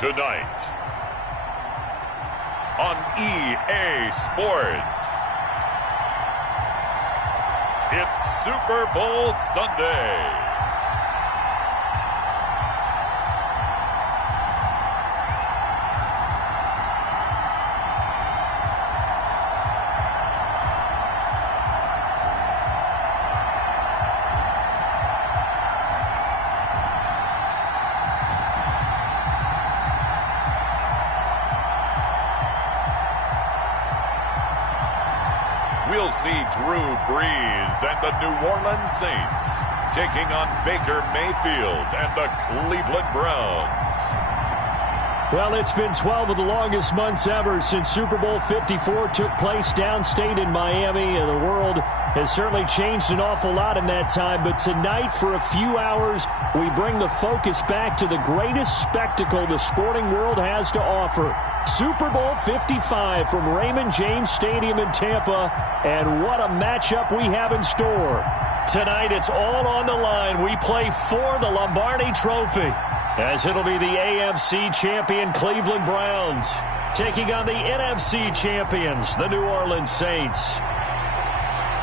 Tonight on EA Sports, it's Super Bowl Sunday. We'll see Drew Brees and the New Orleans Saints taking on Baker Mayfield and the Cleveland Browns. Well, it's been 12 of the longest months ever since Super Bowl 54 took place downstate in Miami, and the world has certainly changed an awful lot in that time. But tonight, for a few hours, we bring the focus back to the greatest spectacle the sporting world has to offer. Super Bowl 55 from Raymond James Stadium in Tampa, and what a matchup we have in store. Tonight, it's all on the line. We play for the Lombardi Trophy, as it'll be the AFC champion Cleveland Browns taking on the NFC champions, the New Orleans Saints.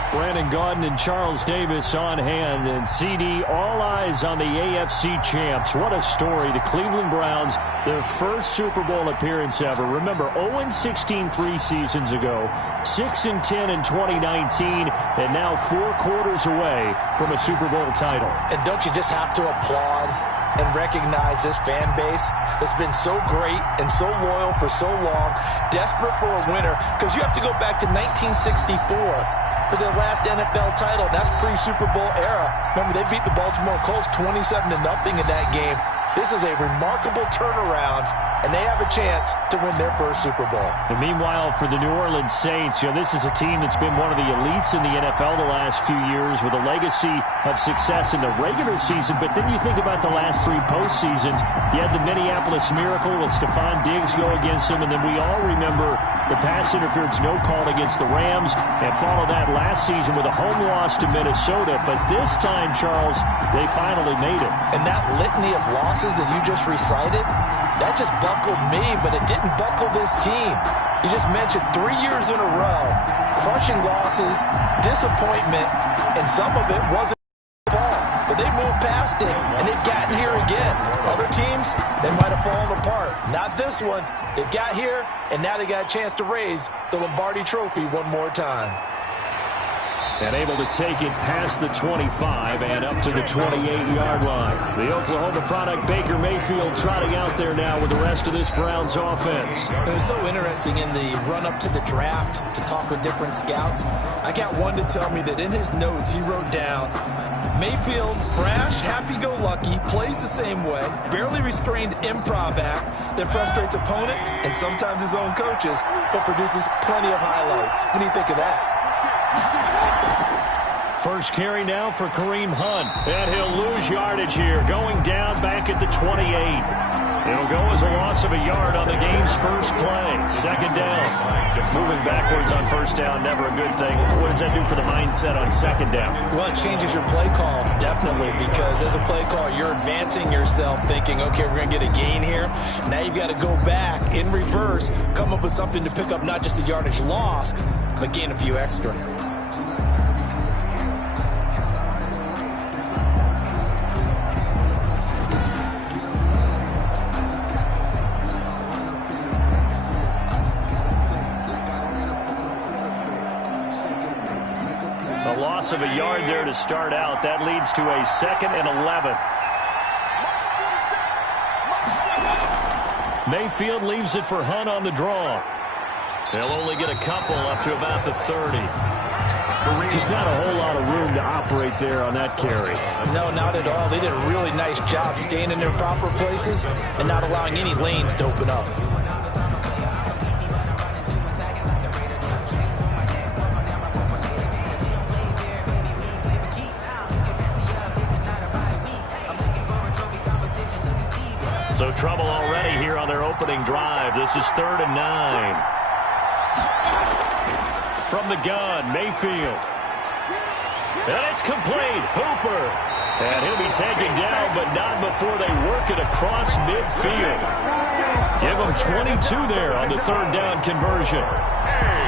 Brandon Gaudin and Charles Davis on hand, and CD, all eyes on the AFC champs. What a story. The Cleveland Browns, their first Super Bowl appearance ever. Remember, 0-16 3 seasons ago, 6-10 in 2019, and now 4 quarters away from a Super Bowl title. And don't you just have to applaud and recognize this fan base that's been so great and so loyal for so long, desperate for a winner, because you have to go back to 1964 for their last NFL title. That's pre-Super Bowl era. Remember, they beat the Baltimore Colts 27-0 in that game. This is a remarkable turnaround, and they have a chance to win their first Super Bowl. And meanwhile, for the New Orleans Saints, this is a team that's been one of the elites in the NFL the last few years, with a legacy of success in the regular season. But then you think about the last 3 postseasons. You had the Minneapolis Miracle with Stephon Diggs go against them, and then we all remember the pass interference no call against the Rams, and follow that last season with a home loss to Minnesota. But this time, Charles, they finally made it. And that litany of losses that you just recited, that just buckled me, but it didn't buckle this team. You just mentioned 3 years in a row, crushing losses, disappointment, and some of it wasn't fault. But they moved past it, and they've gotten here again. Other teams, they might have fallen apart. Not this one. They got here, and now they got a chance to raise the Lombardi Trophy one more time. And able to take it past the 25 and up to the 28-yard line. The Oklahoma product, Baker Mayfield, trotting out there now with the rest of this Browns offense. It was so interesting in the run-up to the draft to talk with different scouts. I got one to tell me that in his notes he wrote down, Mayfield, brash, happy-go-lucky, plays the same way, barely restrained improv act that frustrates opponents and sometimes his own coaches, but produces plenty of highlights. What do you think of that? First carry now for Kareem Hunt. And he'll lose yardage here, going down back at the 28. It'll go as a loss of a yard on the game's first play. Second down. Moving backwards on first down, never a good thing. What does that do for the mindset on second down? Well, it changes your play call, definitely, because as a play call, you're advancing yourself, thinking, okay, we're going to get a gain here. Now you've got to go back in reverse, come up with something to pick up not just the yardage lost, but gain a few extra. A loss of a yard there to start out. That leads to a 2nd and 11. Mayfield leaves it for Hunt on the draw. They'll only get a couple up to about the 30. Just not a whole lot of room to operate there on that carry. No, not at all. They did a really nice job staying in their proper places and not allowing any lanes to open up. So trouble already here on their opening drive. This is 3rd and 9. From the gun, Mayfield. And it's complete. Hooper. And he'll be taken down, but not before they work it across midfield. Give them 22 there on the third down conversion.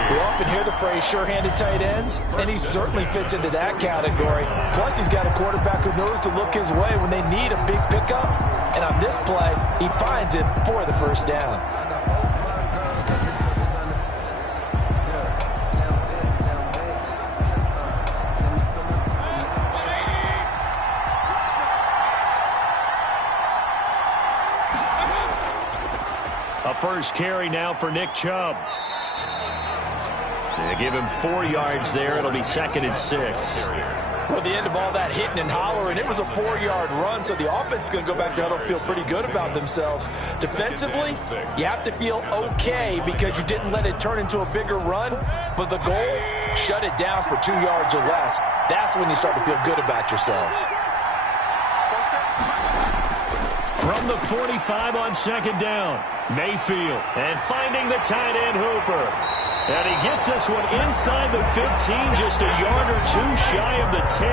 We often hear the phrase sure-handed tight ends, and he certainly fits into that category. Plus, he's got a quarterback who knows to look his way when they need a big pickup. And on this play, he finds it for the first down. A first carry now for Nick Chubb. They give him 4 yards there. It'll be 2nd and 6. Well, the end of all that hitting and hollering, it was a 4-yard run, so the offense is going to go back to huddle, feel pretty good about themselves. Defensively, you have to feel okay because you didn't let it turn into a bigger run, but the goal, shut it down for 2 yards or less. That's when you start to feel good about yourselves. From the 45 on 2nd down, Mayfield, and finding the tight end Hooper. And he gets this one inside the 15, just a yard or 2 shy of the 10.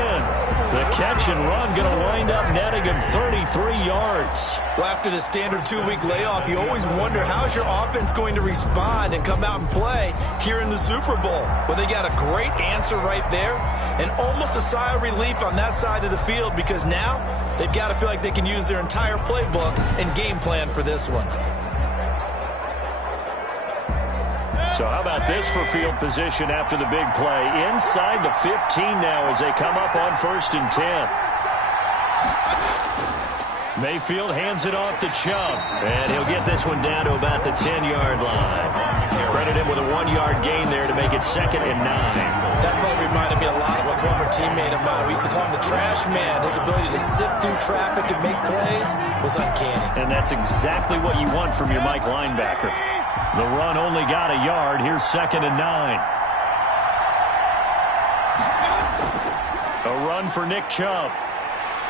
The catch and run going to wind up netting him 33 yards. Well, after the standard 2-week layoff, you always wonder how's your offense going to respond and come out and play here in the Super Bowl. Well, they got a great answer right there and almost a sigh of relief on that side of the field because now they've got to feel like they can use their entire playbook and game plan for this one. So how about this for field position after the big play? Inside the 15 now as they come up on 1st and 10. Mayfield hands it off to Chubb. And he'll get this one down to about the 10-yard line. Credit him with a 1-yard gain there to make it 2nd and 9. That play reminded me a lot of a former teammate of mine. We used to call him the trash man. His ability to sift through traffic and make plays was uncanny. And that's exactly what you want from your Mike linebacker. The run only got a yard. Here's 2nd and 9. A run for Nick Chubb.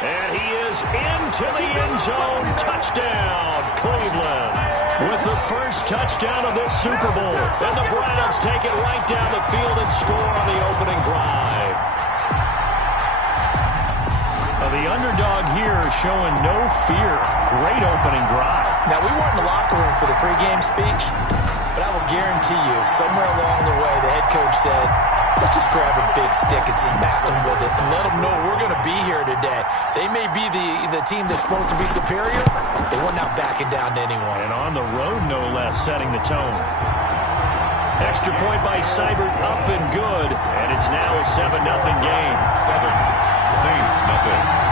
And he is into the end zone. Touchdown, Cleveland. With the first touchdown of this Super Bowl. And the Browns take it right down the field and score on the opening drive. Now the underdog here is showing no fear. Great opening drive. Now, we weren't in the locker room for the pregame speech, but I will guarantee you, somewhere along the way, the head coach said, let's just grab a big stick and smack them with it and let them know we're going to be here today. They may be the team that's supposed to be superior, but we're not backing down to anyone. And on the road, no less, setting the tone. Extra point by Seibert, up and good, and it's now a 7-0 game. 7, Saints, nothing.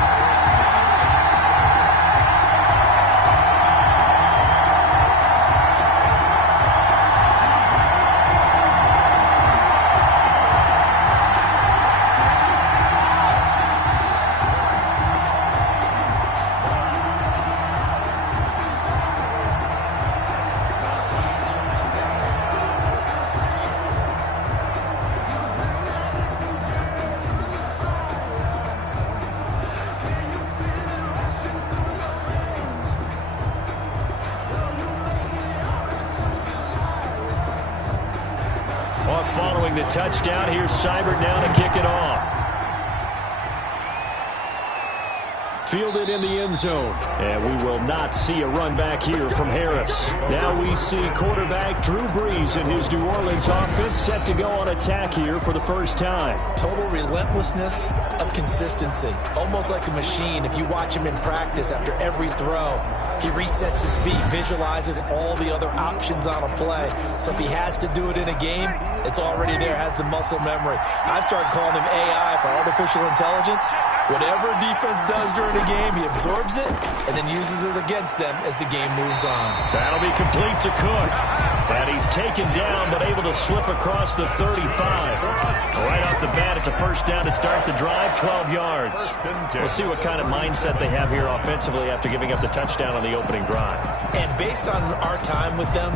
Following the touchdown, here's Seibert now to kick it off. Fielded in the end zone. And we will not see a run back here from Harris. Now we see quarterback Drew Brees and his New Orleans offense set to go on attack here for the first time. Total relentlessness of consistency. Almost like a machine. If you watch him in practice after every throw, he resets his feet, visualizes all the other options on a play. So if he has to do it in a game, it's already there, has the muscle memory. I started calling him AI for artificial intelligence. Whatever a defense does during a game, he absorbs it and then uses it against them as the game moves on. That'll be complete to Cook. And he's taken down but able to slip across the 35. Right off the bat, it's a first down to start the drive, 12 yards. We'll see what kind of mindset they have here offensively after giving up the touchdown on the opening drive. And based on our time with them,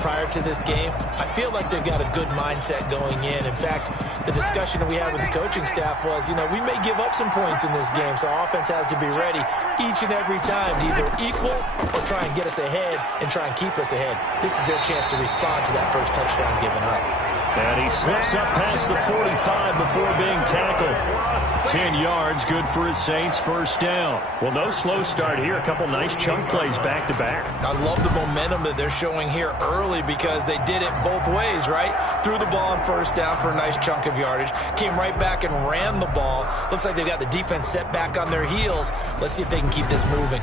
prior to this game, I feel like they've got a good mindset going in. In fact, the discussion that we had with the coaching staff was, we may give up some points in this game, so our offense has to be ready each and every time to either equal or try and get us ahead and try and keep us ahead. This is their chance to respond to that first touchdown given up. And he slips up past the 45 before being tackled. 10 yards, good for his Saints, first down. Well, no slow start here. A couple nice chunk plays back-to-back. I love the momentum that they're showing here early because they did it both ways, right? Threw the ball on first down for a nice chunk of yardage. Came right back and ran the ball. Looks like they've got the defense set back on their heels. Let's see if they can keep this moving.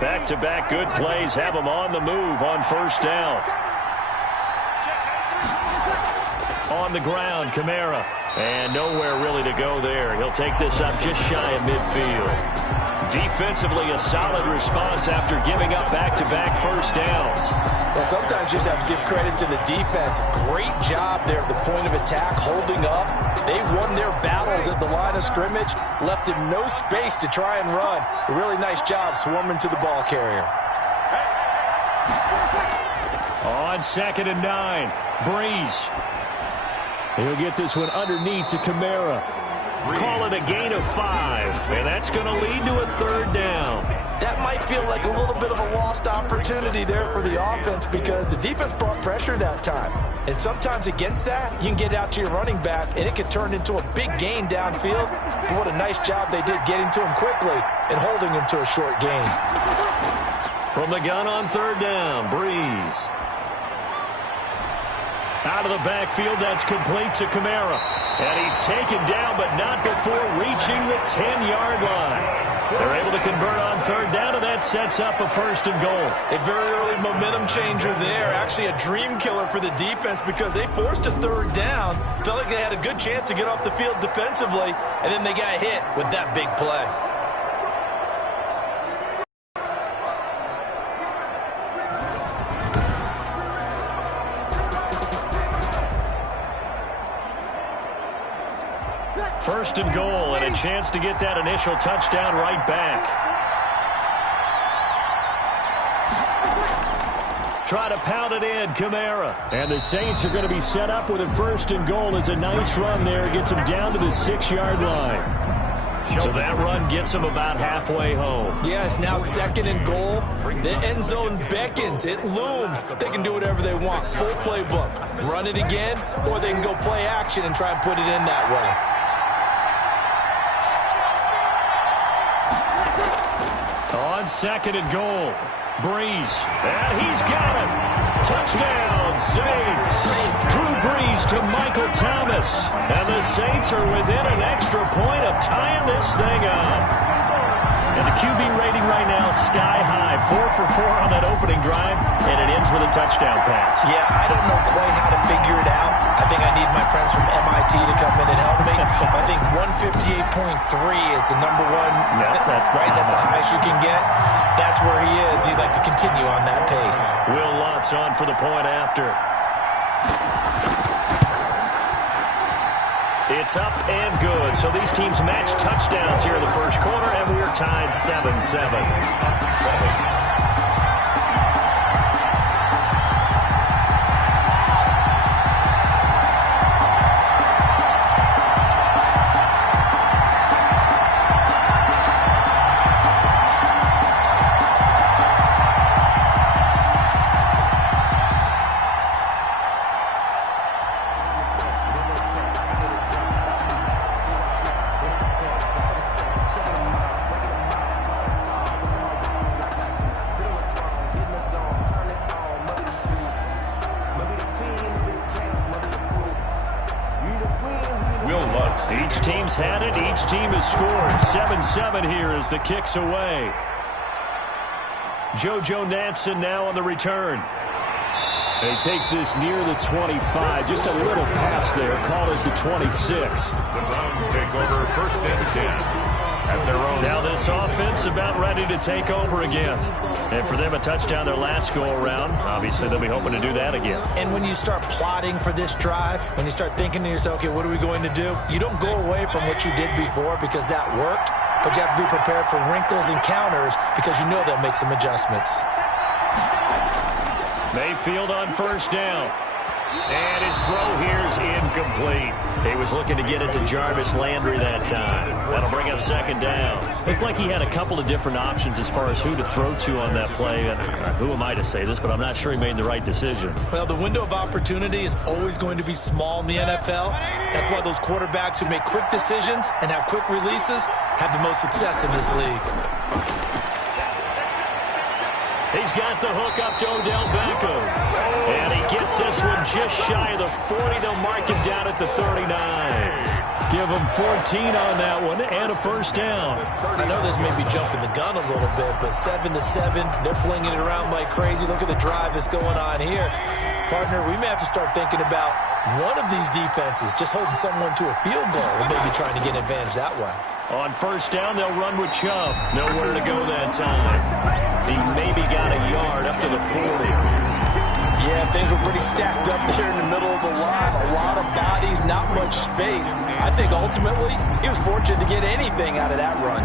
Back-to-back good plays have them on the move on first down. On the ground, Kamara. And nowhere really to go there. He'll take this up just shy of midfield. Defensively, a solid response after giving up back-to-back first downs. Well, sometimes you just have to give credit to the defense. Great job there at the point of attack, holding up. They won their battles at the line of scrimmage, left him no space to try and run. A really nice job swarming to the ball carrier. On 2nd and 9, Breeze. He'll get this one underneath to Kamara. Call it a gain of 5, and that's going to lead to a third down. That might feel like a little bit of a lost opportunity there for the offense because the defense brought pressure that time. And sometimes against that, you can get out to your running back, and it can turn into a big gain downfield. But what a nice job they did getting to him quickly and holding him to a short gain. From the gun on third down, Breeze. Out of the backfield, that's complete to Kamara. And he's taken down, but not before reaching the 10-yard line. They're able to convert on third down, and that sets up a 1st and goal. A very early momentum changer there. Actually a dream killer for the defense because they forced a third down. Felt like they had a good chance to get off the field defensively, and then they got hit with that big play. First and goal, and a chance to get that initial touchdown right back. Try to pound it in, Kamara. And the Saints are going to be set up with a 1st and goal. It's a nice run there. Gets them down to the 6-yard line. So that run gets them about halfway home. Yes, now 2nd and goal. The end zone beckons. It looms. They can do whatever they want. Full playbook. Run it again, or they can go play action and try and put it in that way. On 2nd and goal, Breeze, and he's got it. Touchdown, Saints. Drew Brees to Michael Thomas, and the Saints are within an extra point of tying this thing up. And the QB rating right now is sky high, 4 for 4 on that opening drive, and it ends with a touchdown pass. Yeah, I don't know quite how to figure it out. I think I need my friends from MIT to come in and help me. I think 158.3 is the number one. Yeah, that's right. That's the highest you can get. That's where he is. He'd like to continue on that pace. Will Lutz on for the point after. It's up and good. So these teams match touchdowns here in the first quarter, and we're tied 7-7. Each team's had it. Each team has scored. 7-7 here as the kick's away. JoJo Natson now on the return. He takes this near the 25. Just a little pass there. Call it the 26. The Browns take over 1st and 10. At their own. Now this offense about ready to take over again. And for them, a touchdown their last go-around. Obviously, they'll be hoping to do that again. And when you start plotting for this drive, when you start thinking to yourself, okay, what are we going to do? You don't go away from what you did before because that worked, but you have to be prepared for wrinkles and counters because you know they'll make some adjustments. Mayfield on 1st down. And his throw here's incomplete. He was looking to get it to Jarvis Landry that time. That'll bring up second down. Looked like he had a couple of different options as far as who to throw to on that play. And who am I to say this, but I'm not sure he made the right decision. Well, the window of opportunity is always going to be small in the NFL. That's why those quarterbacks who make quick decisions and have quick releases have the most success in this league. He's got the hook up to Odell Beckham. And he gets this one just shy of the 40. They'll mark him down at the 39. Give him 14 on that one and a first down. I know this may be jumping the gun a little bit, but 7-7, they're flinging it around like crazy. Look at the drive that's going on here. Partner, we may have to start thinking about one of these defenses just holding someone to a field goal and maybe trying to get an advantage that way. On first down, they'll run with Chubb. Nowhere to go that time. He maybe got a yard up to the 40. Yeah, things were pretty stacked up there in the middle of the line. A lot of bodies, not much space. I think ultimately he was fortunate to get anything out of that run.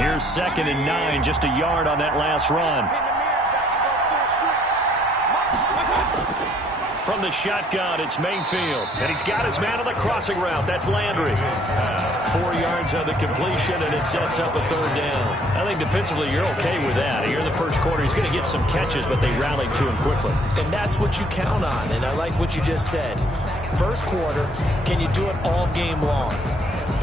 Here's 2nd and 9, just a yard on that last run. From the shotgun, it's Mayfield. And he's got his man on the crossing route. That's Landry. 4 yards on the completion, and it sets up a third down. I think defensively you're okay with that. Here in the first quarter, he's going to get some catches, but they rallied to him quickly. And that's what you count on, and I like what you just said. First quarter, can you do it all game long?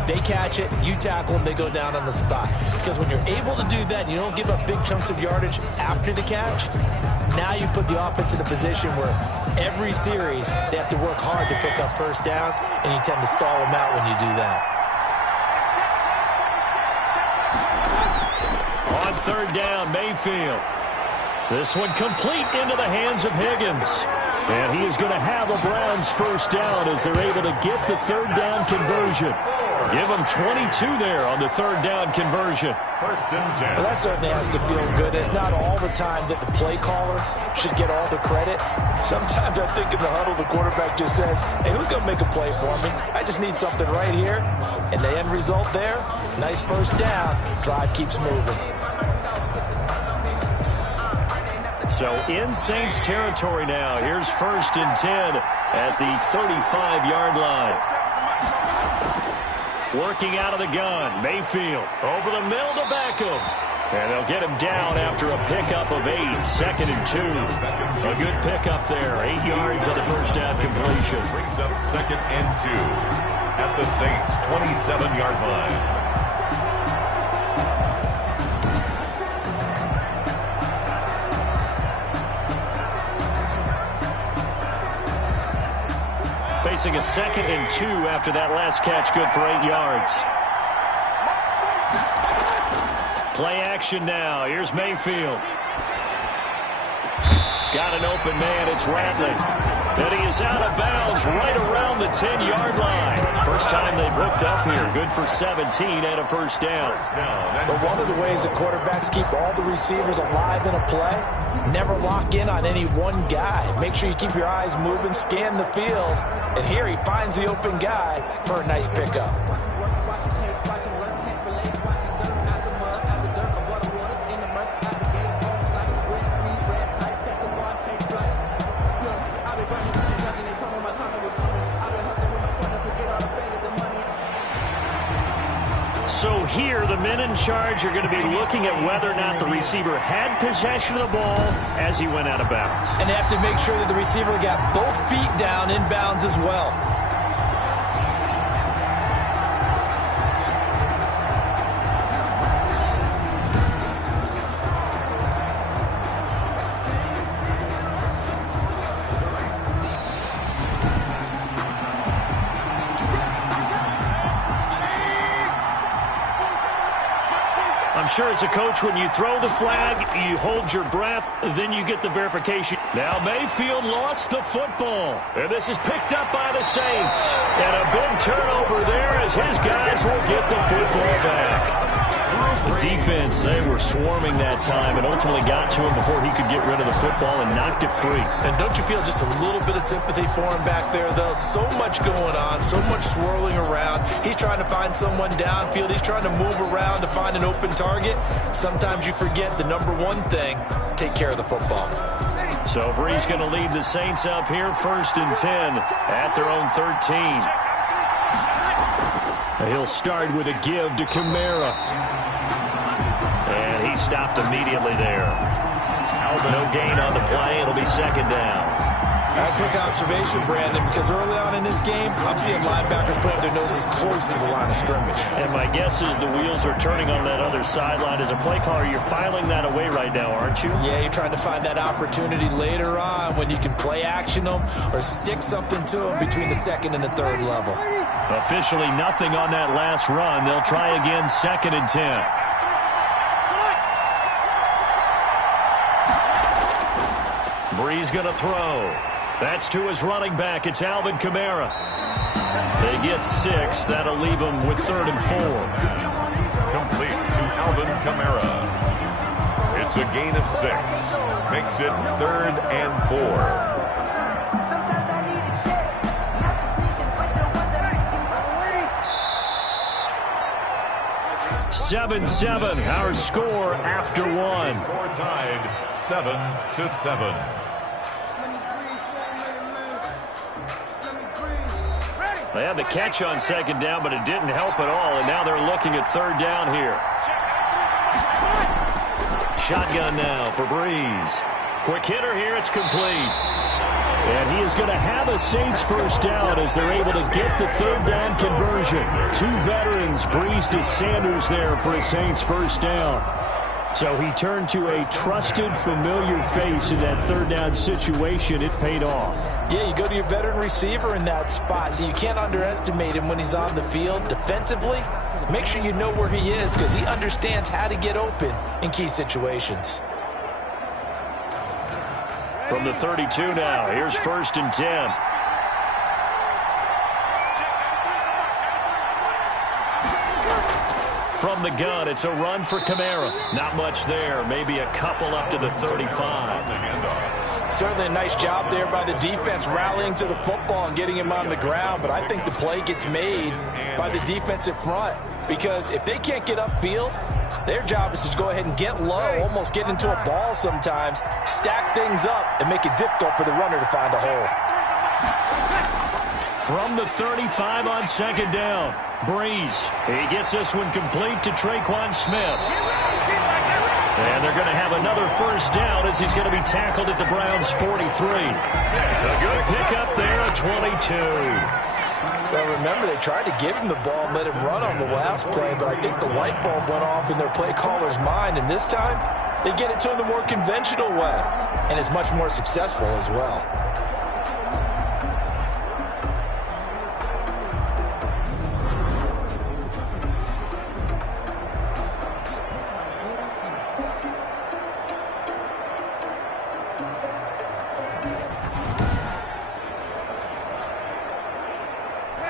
They catch it, you tackle them, they go down on the spot. Because when you're able to do that and you don't give up big chunks of yardage after the catch, now you put the offense in a position where every series they have to work hard to pick up first downs, and you tend to stall them out when you do that. On third down, Mayfield. This one complete into the hands of Higgins. And he is going to have a Browns first down as they're able to get the third down conversion. Give them 22 there on the third down conversion. First and 10. Well, that certainly has to feel good. It's not all the time that the play caller should get all the credit. Sometimes I think in the huddle, the quarterback just says, hey, who's going to make a play for me? I just need something right here. And the end result there, nice first down. Drive keeps moving. So in Saints territory now. Here's 1st and 10 at the 35-yard line. Working out of the gun, Mayfield over the middle to Beckham. And they'll get him down after a pickup of 8, 2nd and 2. A good pickup there, 8 yards on the first down completion. Brings up 2nd and 2 at the Saints' 27-yard line. Facing a 2nd and 2 after that last catch, good for 8 yards. Play action now. Here's Mayfield. Got an open man. It's Ratley. And he is out of bounds right around the 10-yard line. First time they've hooked up here. Good for 17 and a first down. But one of the ways that quarterbacks keep all the receivers alive in a play, never lock in on any one guy. Make sure you keep your eyes moving, scan the field. And here he finds the open guy for a nice pickup. So here, the men in charge are going to be looking at whether or not the receiver had possession of the ball as he went out of bounds. And they have to make sure that the receiver got both feet down in bounds as well. I'm sure as a coach, when you throw the flag, you hold your breath, then you get the verification. Now Mayfield lost the football. And this is picked up by the Saints. And a big turnover there as his guys will get the football back. The defense, they were swarming that time and ultimately got to him before he could get rid of the football and knocked it free. And don't you feel just a little bit of sympathy for him back there, though? So much going on, so much swirling around. He's trying to find someone downfield. He's trying to move around to find an open target. Sometimes you forget the number one thing, take care of the football. So Brees going to lead the Saints up here, 1st and 10 at their own 13. He'll start with a give to Kamara. And he stopped immediately there. No gain on the play. It'll be 2nd down. A quick observation, Brandon, because early on in this game, I'm seeing linebackers putting their noses close to the line of scrimmage. And my guess is the wheels are turning on that other sideline. As a play caller, you're filing that away right now, aren't you? Yeah, you're trying to find that opportunity later on when you can play action them or stick something to them between the 2nd and the 3rd level. Officially nothing on that last run. They'll try again, 2nd and 10. Brees going to throw. That's to his running back. It's Alvin Kamara. They get 6. That'll leave them with 3rd and 4. Complete to Alvin Kamara. It's a gain of 6. Makes it 3rd and 4. 7-7, our score after 1. Score tied 7-7. They had the catch on 2nd down, but it didn't help at all, and now they're looking at 3rd down here. Shotgun now for Brees. Quick hitter here, it's complete. And he is going to have a Saints 1st down as they're able to get the 3rd down conversion. 2 veterans, Brees to Sanders there for a Saints 1st down. So he turned to a trusted, familiar face in that 3rd down situation. It paid off. Yeah, you go to your veteran receiver in that spot, so you can't underestimate him when he's on the field defensively. Make sure you know where he is because he understands how to get open in key situations. From the 32 now, here's 1st and 10. From the gun, it's a run for Kamara. Not much there, maybe a couple up to the 35. Certainly a nice job there by the defense rallying to the football and getting him on the ground, but I think the play gets made by the defensive front because if they can't get upfield, their job is to go ahead and get low, almost get into a ball sometimes, stack things up, and make it difficult for the runner to find a hole. From the 35 on 2nd down, Brees. He gets this one complete to Tre'Quan Smith. And they're going to have another 1st down as he's going to be tackled at the Browns' 43. A good pickup there at 22. Well, remember, they tried to give him the ball and let him run on the last play, but I think the light bulb went off in their play caller's mind, and this time they get it to him the more conventional way, and it's much more successful as well.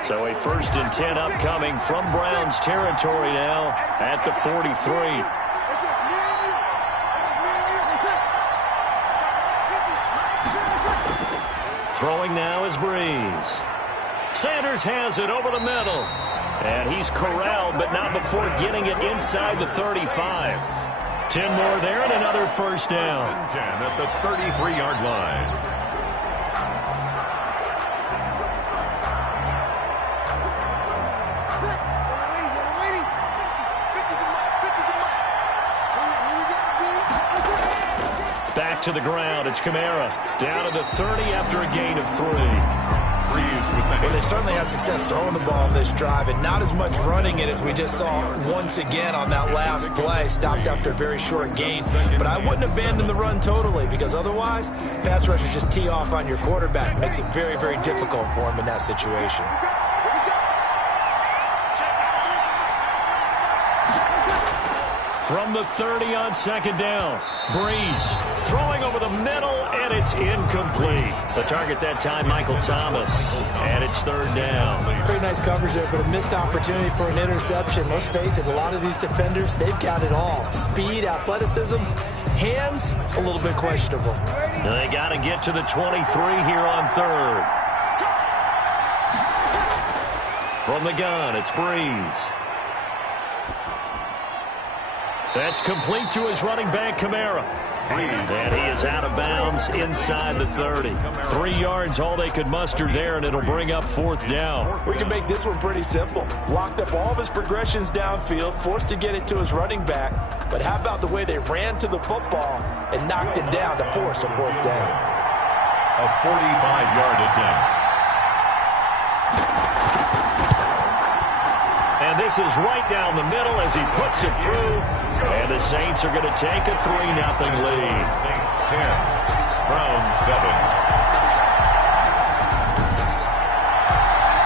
So a 1st and 10 upcoming from Browns territory now at the 43. Throwing now is Brees. Sanders has it over the middle. And he's corralled, but not before getting it inside the 35. 10 more there and another 1st down. 10 at the 33-yard line. Back to the ground. It's Kamara. Down to the 30 after a gain of 3. Well, they certainly had success throwing the ball on this drive and not as much running it as we just saw once again on that last play. Stopped after a very short gain. But I wouldn't abandon the run totally because otherwise, pass rushers just tee off on your quarterback. Makes it very, very difficult for him in that situation. From the 30 on 2nd down, Brees throwing over the middle, and it's incomplete. The target that time, Michael Thomas, and it's 3rd down. Pretty nice coverage there, but a missed opportunity for an interception. Let's face it, a lot of these defenders, they've got it all. Speed, athleticism, hands, a little bit questionable. They got to get to the 23 here on 3rd. From the gun, it's Brees. That's complete to his running back, Kamara. And he is out of bounds inside the 30. 3 yards, all they could muster there, and it'll bring up 4th down. We can make this one pretty simple. Locked up all of his progressions downfield, forced to get it to his running back. But how about the way they ran to the football and knocked him down to force a 4th down? A 45-yard attempt. And this is right down the middle as he puts it through. And the Saints are going to take a 3-0 lead. Saints 10, Browns 7.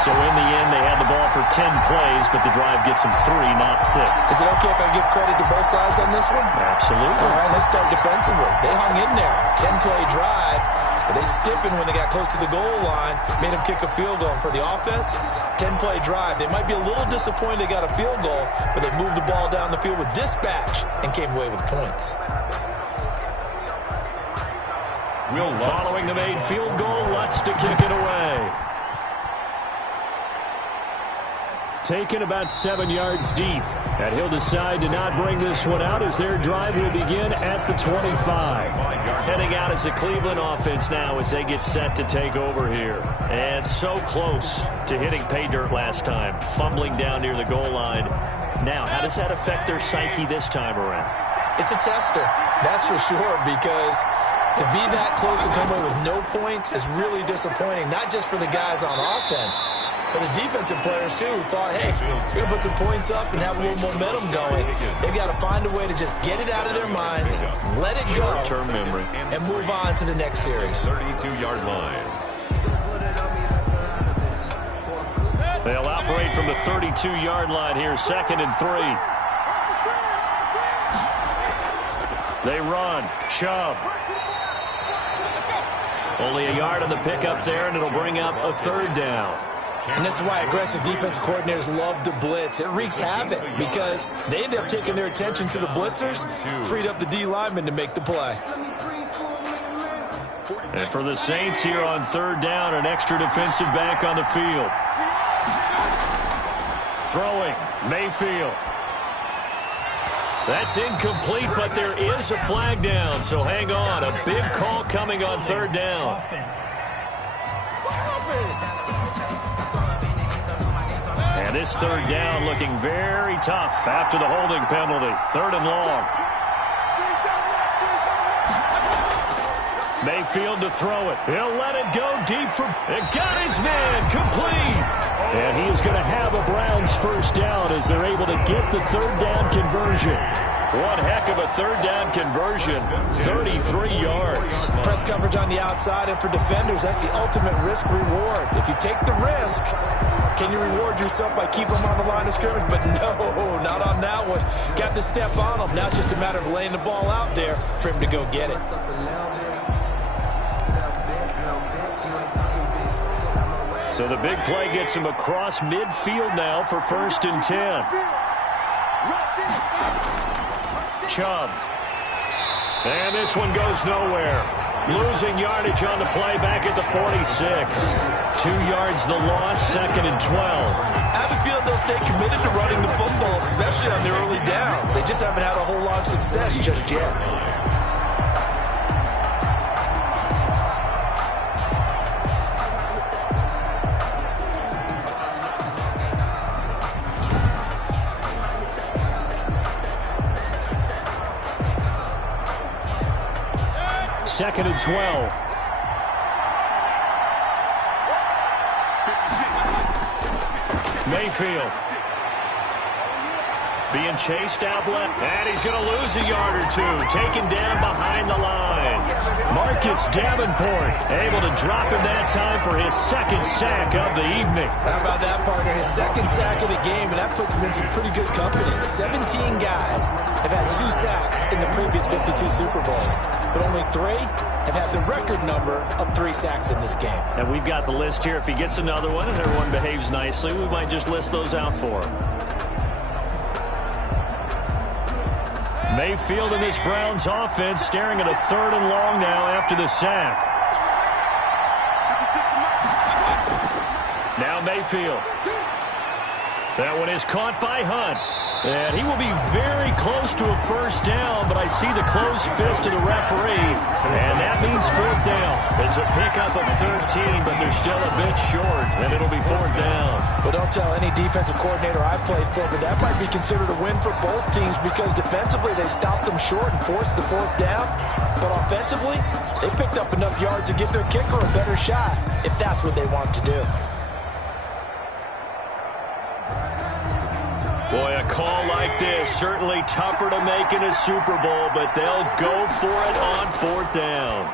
So in the end, they had the ball for 10 plays, but the drive gets them 3, not 6. Is it okay if I give credit to both sides on this one? Absolutely. All right, let's start defensively. They hung in there. 10-play drive. But they stiffened when they got close to the goal line, made them kick a field goal. For the offense, 10-play drive. They might be a little disappointed they got a field goal, but they moved the ball down the field with dispatch and came away with points. Following the made field goal, Lutz to kick it away. Taken about 7 yards deep. And he'll decide to not bring this one out as their drive will begin at the 25. Heading out as the Cleveland offense now as they get set to take over here. And so close to hitting pay dirt last time. Fumbling down near the goal line. Now, how does that affect their psyche this time around? It's a tester, that's for sure, because to be that close and come away with no points is really disappointing, not just for the guys on offense, but the defensive players, too, who thought, hey, we're going to put some points up and have a little momentum going. They've got to find a way to just get it out of their minds, let it go, short-term memory, and move on to the next series. 32-yard line. They'll operate from the 32-yard line here, 2nd and 3. They run. Chubb. Only a yard on the pickup there, and it'll bring up a 3rd down. And this is why aggressive defensive coordinators love to blitz. It wreaks havoc because they end up taking their attention to the blitzers, freed up the D lineman to make the play. And for the Saints here on 3rd down, an extra defensive back on the field. Throwing, Mayfield. That's incomplete, but there is a flag down, so hang on. A big call coming on 3rd down. And this 3rd down looking very tough after the holding penalty. 3rd and long. Mayfield to throw it. He'll let it go deep for... It got his man complete. And he is going to have a Browns 1st down as they're able to get the 3rd down conversion. One heck of a 3rd down conversion. 33 yards. Press coverage on the outside, and for defenders, that's the ultimate risk reward. If you take the risk, can you reward yourself by keeping them on the line of scrimmage? But no, not on that one. Got the step on him. Now it's just a matter of laying the ball out there for him to go get it. So the big play gets him across midfield now for 1st and 10. Chubb. And this one goes nowhere. Losing yardage on the play back at the 46. 2 yards the loss, 2nd and 12. I have a feeling they'll stay committed to running the football, especially on their early downs. They just haven't had a whole lot of success just yet. Second and 12. Mayfield. Being chased out left. And he's going to lose a yard or two. Taken down behind the line. Marcus Davenport able to drop him that time for his 2nd sack of the evening. How about that, partner? His 2nd sack of the game, and that puts him in some pretty good company. 17 guys have had 2 sacks in the previous 52 Super Bowls, but only 3 have had the record number of 3 sacks in this game. And we've got the list here. If he gets another one and everyone behaves nicely, we might just list those out for him. Mayfield in this Browns offense staring at a 3rd and long now after the sack. Now Mayfield. That one is caught by Hunt. And he will be very close to a first down, but I see the closed fist of the referee, and that means fourth down. It's a pickup of 13, but they're still a bit short, and it'll be fourth down. But don't tell any defensive coordinator I played for, but that might be considered a win for both teams because defensively they stopped them short and forced the fourth down. But offensively, they picked up enough yards to give their kicker a better shot if that's what they want to do. Boy, a call like this, certainly tougher to make in a Super Bowl, but they'll go for it on fourth down.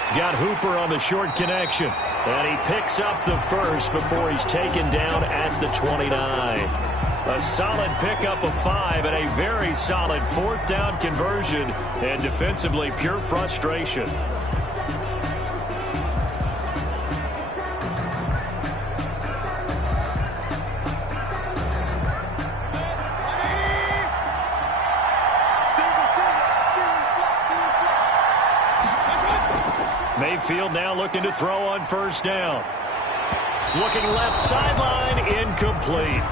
He's got Hooper on the short connection, and he picks up the first before he's taken down at the 29. A solid pickup of 5 and a very solid fourth down conversion, and defensively pure frustration. Mayfield now looking to throw on first down. Looking left sideline, incomplete.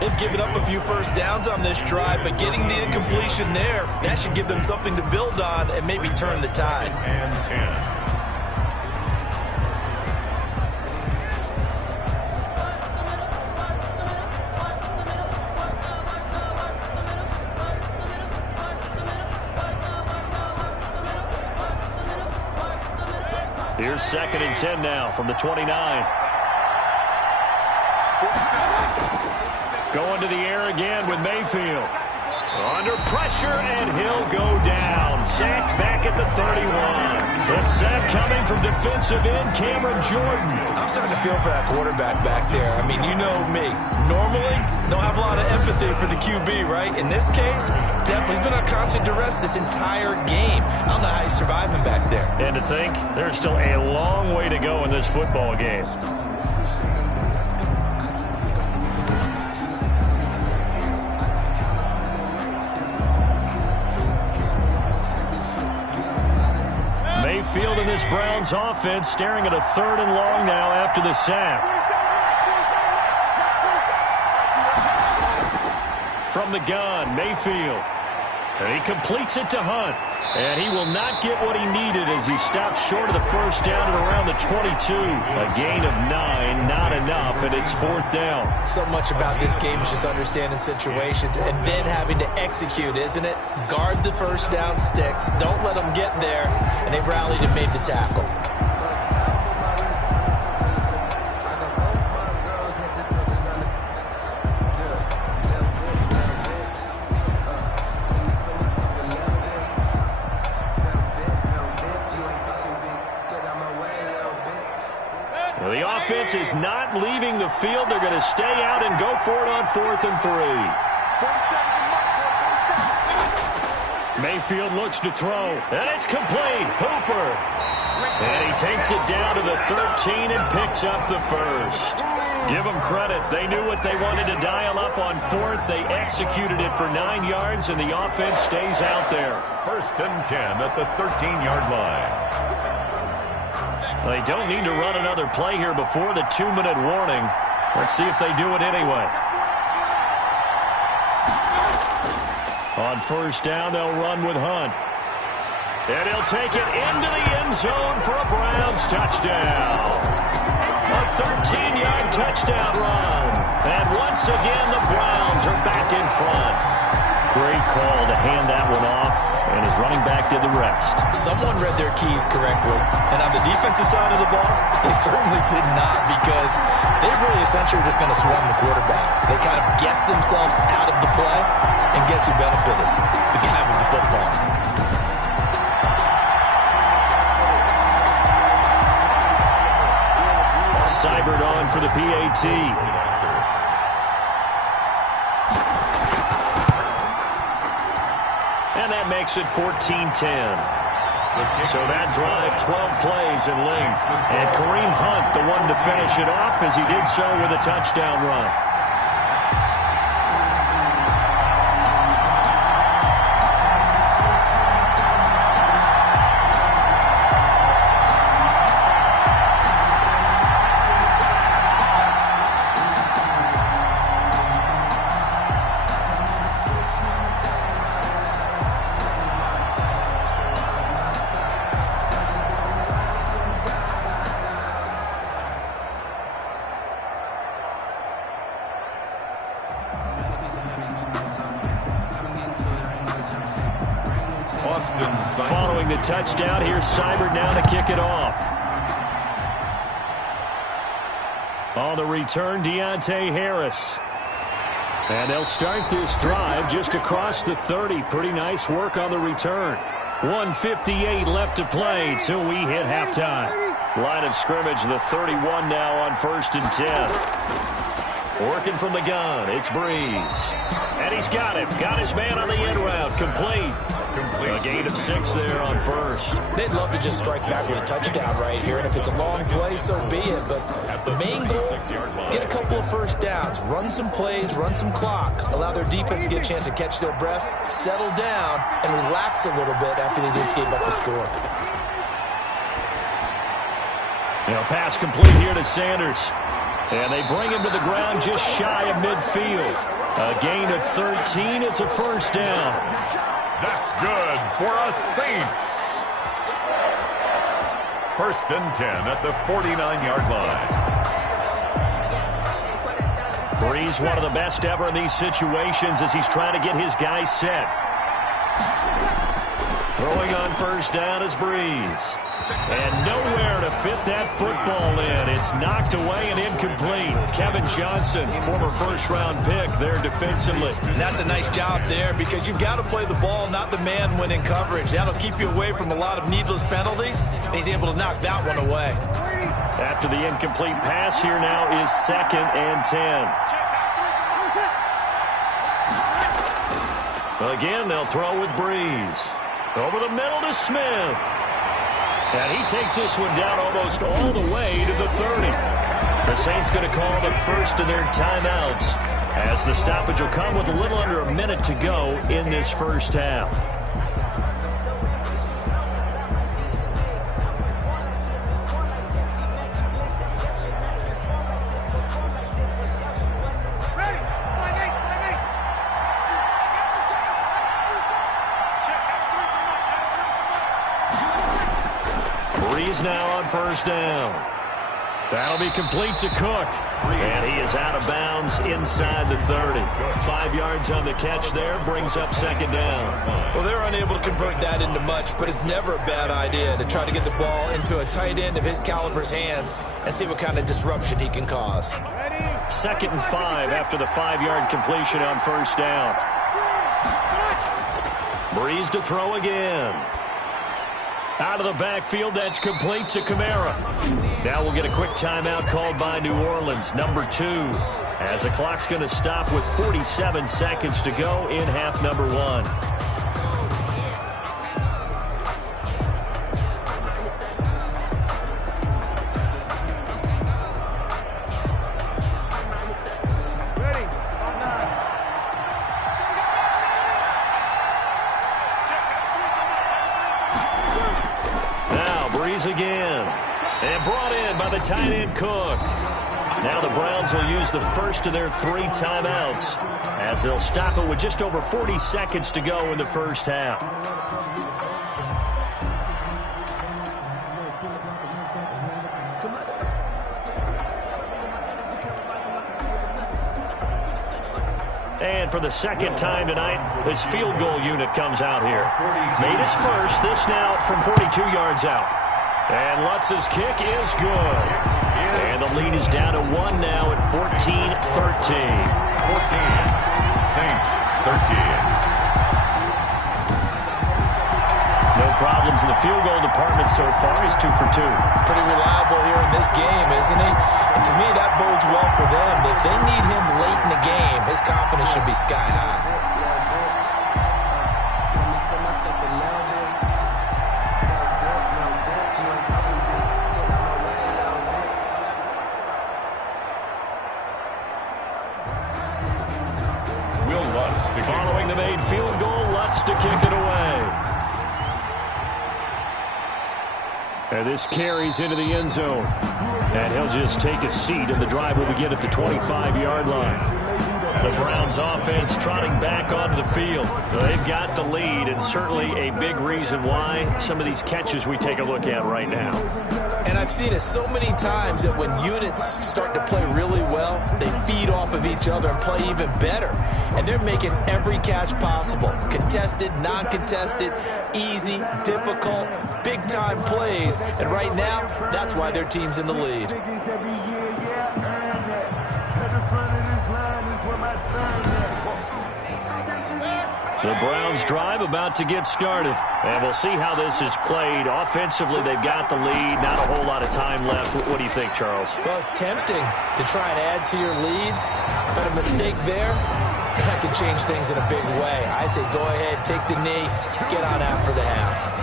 They've given up a few first downs on this drive, but getting the incompletion there, that should give them something to build on and maybe turn the tide. And 10. Here's 2nd and 10 now from the 29. Going to the air again with Mayfield. Under pressure, and he'll go down. Sacked back at the 31. The sack coming from defensive end Cameron Jordan. I'm starting to feel for that quarterback back there. I mean, you know me. Normally, don't have a lot of empathy for the QB, right? In this case, definitely he's been on constant duress this entire game. I don't know how he's surviving back there. And to think, there's still a long way to go in this football game. Mayfield in this Browns offense staring at a 3rd and long now after the sack. From the gun, Mayfield. And he completes it to Hunt. And he will not get what he needed as he stops short of the first down at around the 22. A gain of 9, not enough, and it's fourth down. So much about this game is just understanding situations and then having to execute, isn't it? Guard the first down sticks. Don't let them get there. And they rallied and made the tackle. The offense is not leaving the field. They're going to stay out and go for it on 4th and 3. Mayfield looks to throw, and it's complete. Hooper. And he takes it down to the 13 and picks up the first. Give them credit. They knew what they wanted to dial up on 4th. They executed it for 9 yards, and the offense stays out there. 1st and 10 at the 13-yard line. They don't need to run another play here before the 2-minute warning. Let's see if they do it anyway. On first down, they'll run with Hunt. And he'll take it into the end zone for a Browns touchdown. A 13-yard touchdown run. And once again, the Browns are back in front. Great call to hand that one off, and his running back did the rest. Someone read their keys correctly, and on the defensive side of the ball, they certainly did not, because they really essentially were just going to swarm the quarterback. They kind of guessed themselves out of the play, and guess who benefited? The guy with the football. Seibert on for the PAT. And that makes it 14-10. So that drive, 12 plays in length. And Kareem Hunt, the one to finish it off, as he did so with a touchdown run. Following the touchdown, here's Seibert now to kick it off. On the return, Deontay Harris. And they'll start this drive just across the 30. Pretty nice work on the return. 1:58 left to play till we hit halftime. Line of scrimmage, the 31 now on 1st and 10. Working from the gun, it's Breeze. And he's got him. Got his man on the end route. Complete. A gain of 6 there on 1st. They'd love to just strike back with a touchdown right here, and if it's a long play, so be it. But the main goal, get a couple of first downs, run some plays, run some clock, allow their defense to get a chance to catch their breath, settle down, and relax a little bit after they just gave up the score. Now pass complete here to Sanders. And they bring him to the ground just shy of midfield. A gain of 13. It's a first down. That's good for a Saints. 1st and 10 at the 49-yard line. Breeze, one of the best ever in these situations as he's trying to get his guys set. Throwing on first down is Breeze. And nowhere to fit that football in. It's knocked away and incomplete. Kevin Johnson, former first-round pick there defensively. And that's a nice job there because you've got to play the ball, not the man when in coverage. That'll keep you away from a lot of needless penalties, and he's able to knock that one away. After the incomplete pass, here now is 2nd and 10. Again, they'll throw with Breeze. Over the middle to Smith. And he takes this one down almost all the way to the 30. The Saints going to call the first of their timeouts as the stoppage will come with a little under a minute to go in this first half. Now on first down. That'll be complete to Cook. And he is out of bounds inside the 30. 5 yards on the catch there, brings up 2nd down. Well, they're unable to convert that into much, but it's never a bad idea to try to get the ball into a tight end of his caliber's hands and see what kind of disruption he can cause. 2nd and 5 after the 5-yard completion on first down. Breeze to throw again. Out of the backfield, that's complete to Kamara. Now we'll get a quick timeout called by New Orleans, number 2, as the clock's going to stop with 47 seconds to go in half number 1. Again, and brought in by the tight end Cook. Now the Browns will use the first of their 3 timeouts as they'll stop it with just over 40 seconds to go in the first half. And for the second time tonight, this field goal unit comes out here. Made his first, this now from 42 yards out. And Lutz's kick is good. And the lead is down to 1 now at 14-13. 14. Saints 13. No problems in the field goal department so far. He's 2 for 2. Pretty reliable here in this game, isn't he? And to me, that bodes well for them. If they need him late in the game, his confidence should be sky high. Following the made field goal, Lutz to kick it away. And this carries into the end zone. And he'll just take a seat, and the drive will begin at the 25-yard line. The Browns offense trotting back onto the field. They've got the lead, and certainly a big reason why some of these catches we take a look at right now. And I've seen it so many times that when units start to play really well, they feed off of each each other and play even better. And they're making every catch possible. Contested, non-contested, easy, difficult, big-time plays. And right now, that's why their team's in the lead. The Browns drive about to get started. And we'll see how this is played. Offensively, they've got the lead. Not a whole lot of time left. What do you think, Charles? Well, it's tempting to try and add to your lead. But a mistake there, that could change things in a big way. I say go ahead, take the knee, get on out for the half.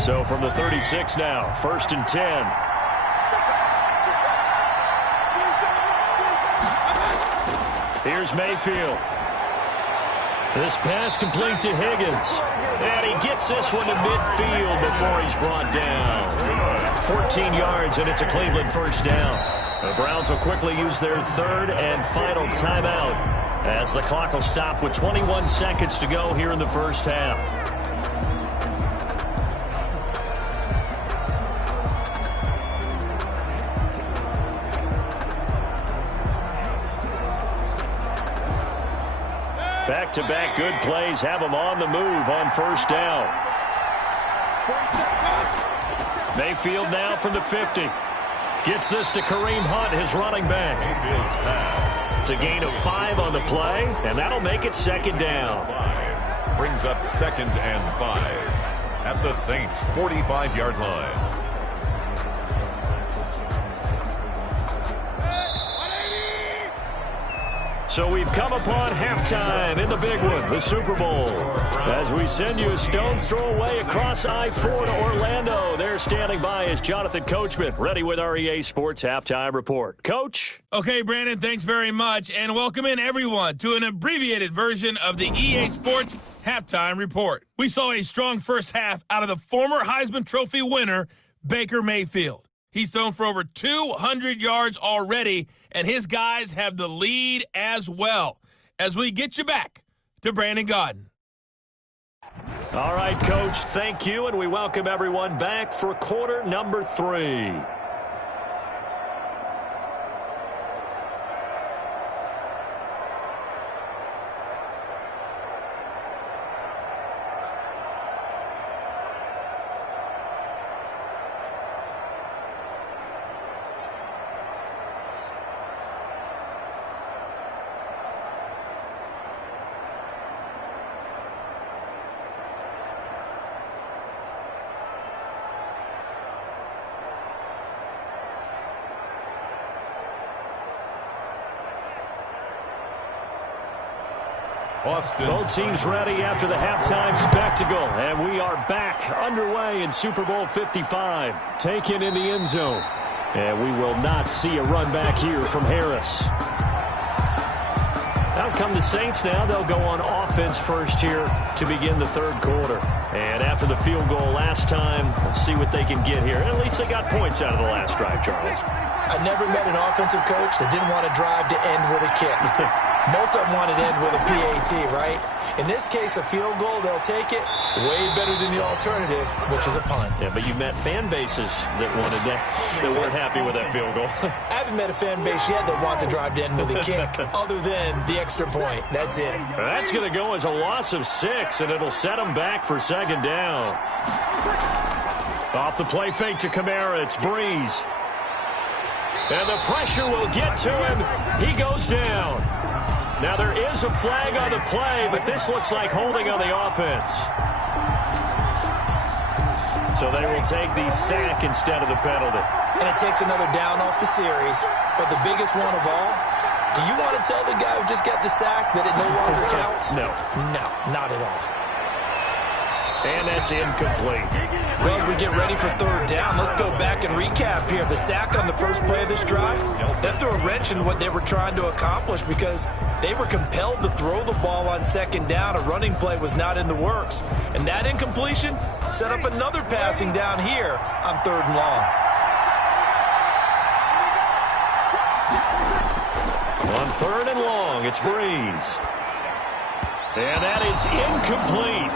So from the 36 now, 1st and 10. Here's Mayfield. This pass complete to Higgins. And he gets this one to midfield before he's brought down. 14 yards, and it's a Cleveland first down. The Browns will quickly use their third and final timeout as the clock will stop with 21 seconds to go here in the first half. Back-to-back good plays have them on the move on first down. Mayfield now from the 50. Gets this to Kareem Hunt, his running back. It's a gain of 5 on the play, and that'll make it 2nd down. Brings up 2nd and 5 at the Saints' 45-yard line. So we've come upon halftime in the big one, the Super Bowl. As we send you a stone's throw away across I-4 to Orlando. There standing by is Jonathan Coachman, ready with our EA Sports Halftime Report. Coach? Okay, Brandon, thanks very much, and welcome in everyone to an abbreviated version of the EA Sports Halftime Report. We saw a strong first half out of the former Heisman Trophy winner, Baker Mayfield. He's thrown for over 200 yards already, and his guys have the lead as well. As we get you back to Brandon Gaudin. All right, Coach, thank you, and we welcome everyone back for quarter number 3. Austin. Both teams ready after the halftime spectacle, and we are back underway in Super Bowl 55. Taken in the end zone, and we will not see a run back here from Harris. Out come the Saints now. They'll go on offense first here to begin the third quarter. And after the field goal last time, we'll see what they can get here. At least they got points out of the last drive, Charles. I never met an offensive coach that didn't want to drive to end with a kick. Most of them wanted to end with a PAT, right? In this case, a field goal, they'll take it. Way better than the alternative, which is a punt. Yeah, but you met fan bases that wanted that weren't happy with that field goal. I haven't met a fan base yet that wants to drive to end with a kick, other than the extra point. That's it. That's going to go as a loss of 6, and it'll set them back for 2nd down. Off the play fake to Kamara, it's Breeze. And the pressure will get to him. He goes down. Now, there is a flag on the play, but this looks like holding on the offense. So they will take the sack instead of the penalty. And it takes another down off the series. But the biggest one of all, do you want to tell the guy who just got the sack that it no longer counts? No. No, not at all. And that's incomplete. Well, as we get ready for 3rd down, let's go back and recap here. The sack on the first play of this drive, that threw a wrench in what they were trying to accomplish because they were compelled to throw the ball on 2nd down. A running play was not in the works. And that incompletion set up another passing down here on 3rd and long. On 3rd and long, it's Breeze. And that is incomplete.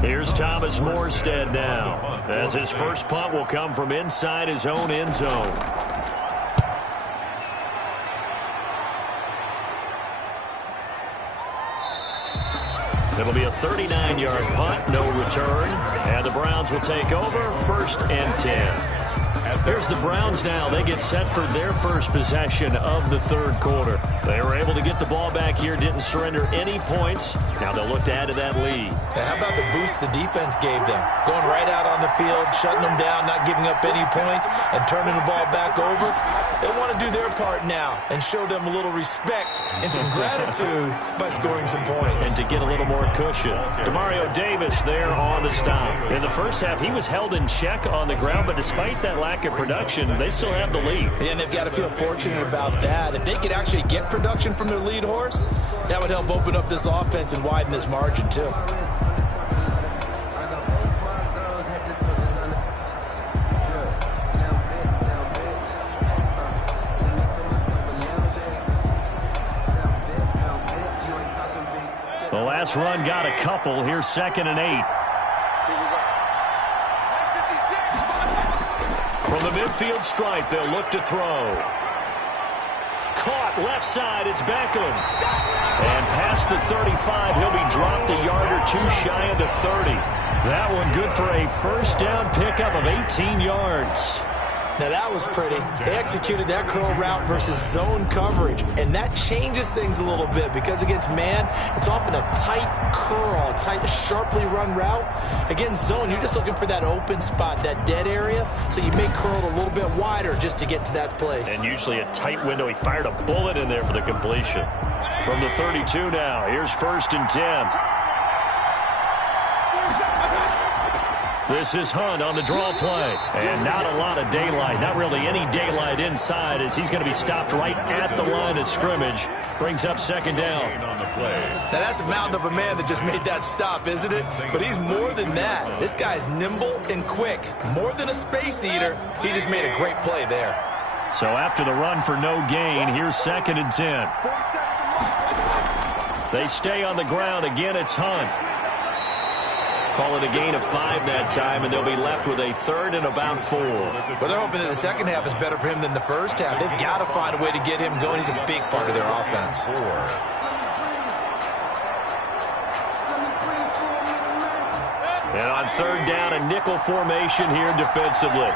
Here's Thomas Morstead now, as his first punt will come from inside his own end zone. It'll be a 39-yard punt, no return, and the Browns will take over 1st and 10. Here's the Browns now. They get set for their first possession of the third quarter. They were able to get the ball back here, didn't surrender any points. Now they'll look to add to that lead. How about the boost the defense gave them? Going right out on the field, shutting them down, not giving up any points, and turning the ball back over. They want to do their part now and show them a little respect and some gratitude by scoring some points. And to get a little more cushion. Demario Davis there on the stop. In the first half, he was held in check on the ground, but despite that lack of production, they still have the lead. And they've got to feel fortunate about that. If they could actually get production from their lead horse, that would help open up this offense and widen this margin too. The last run got a couple. Here's 2nd and 8. From the midfield stripe, they'll look to throw. Caught left side. It's Beckham. And past the 35, he'll be dropped a yard or two shy of the 30. That one good for a first down pickup of 18 yards. Now that was pretty. They executed that curl route versus zone coverage, and that changes things a little bit because against man, it's often a tight curl, a tight, sharply run route. Against zone, you're just looking for that open spot, that dead area, so you may curl it a little bit wider just to get to that place. And usually a tight window. He fired a bullet in there for the completion. From the 32 now, here's 1st and 10. This is Hunt on the draw play. And not a lot of daylight. Not really any daylight inside as he's going to be stopped right at the line of scrimmage. Brings up 2nd down. Now that's a mountain of a man that just made that stop, isn't it? But he's more than that. This guy's nimble and quick. More than a space eater. He just made a great play there. So after the run for no gain, here's 2nd and 10. They stay on the ground. Again, it's Hunt. Call it a gain of 5 that time, and they'll be left with a 3rd and about 4. Well, they're hoping that the second half is better for him than the first half. They've got to find a way to get him going. He's a big part of their offense. And on 3rd down, a nickel formation here defensively.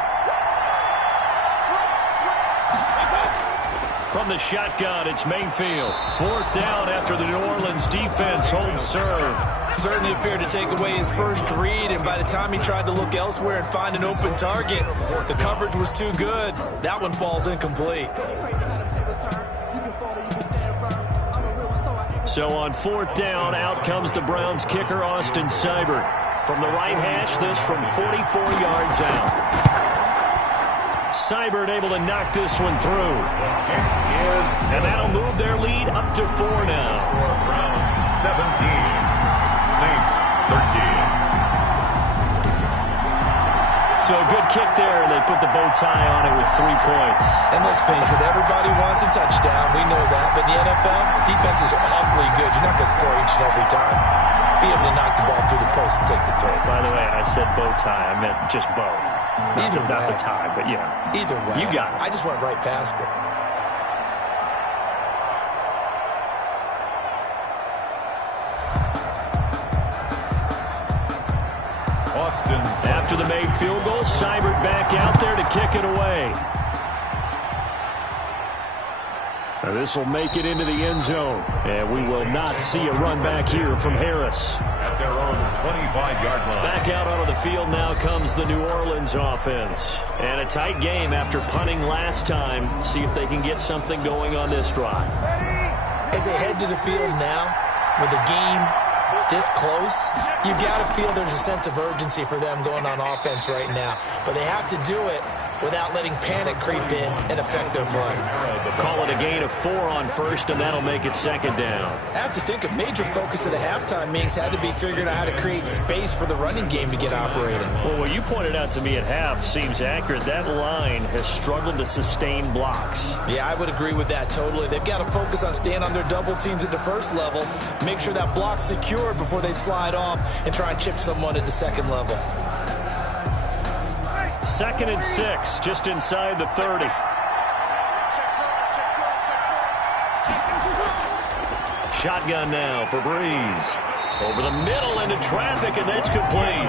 From the shotgun, it's Mayfield. 4th down after the New Orleans defense holds serve. Certainly appeared to take away his first read, and by the time he tried to look elsewhere and find an open target, the coverage was too good. That one falls incomplete. So on 4th down, out comes the Browns kicker, Austin Seibert. From the right hash, this from 44 yards out. Seibert able to knock this one through. And that'll move their lead up to 4 now. Browns 17, Saints 13. So a good kick there, and they put the bow tie on it with 3 points. And let's face it, everybody wants a touchdown. We know that. But in the NFL, defenses are awfully good. You're not going to score each and every time. Be able to knock the ball through the post and take the throw. By the way, I said bow tie. I meant just bow. Either way. Not the tie, but yeah. Either way. You got it. I just went right past it. After the made field goal, Seibert back out there to kick it away. Now this will make it into the end zone, and we will not see a run back here from Harris. At their own 25-yard line. Back out onto the field now comes the New Orleans offense. And a tight game after punting last time. See if they can get something going on this drive. As they head to the field now, with the game this close, you've got to feel there's a sense of urgency for them going on offense right now. But they have to do it without letting panic creep in and affect their play. Call it a gain of 4 on first, and that'll make it second down. I have to think a major focus of the halftime meetings had to be figuring out how to create space for the running game to get operating. Well, what you pointed out to me at half seems accurate. That line has struggled to sustain blocks. Yeah, I would agree with that totally. They've got to focus on staying on their double teams at the first level, make sure that block's secured before they slide off and try and chip someone at the second level. 2nd and 6, just inside the 30. Shotgun now for Breeze. Over the middle into traffic, and that's complete.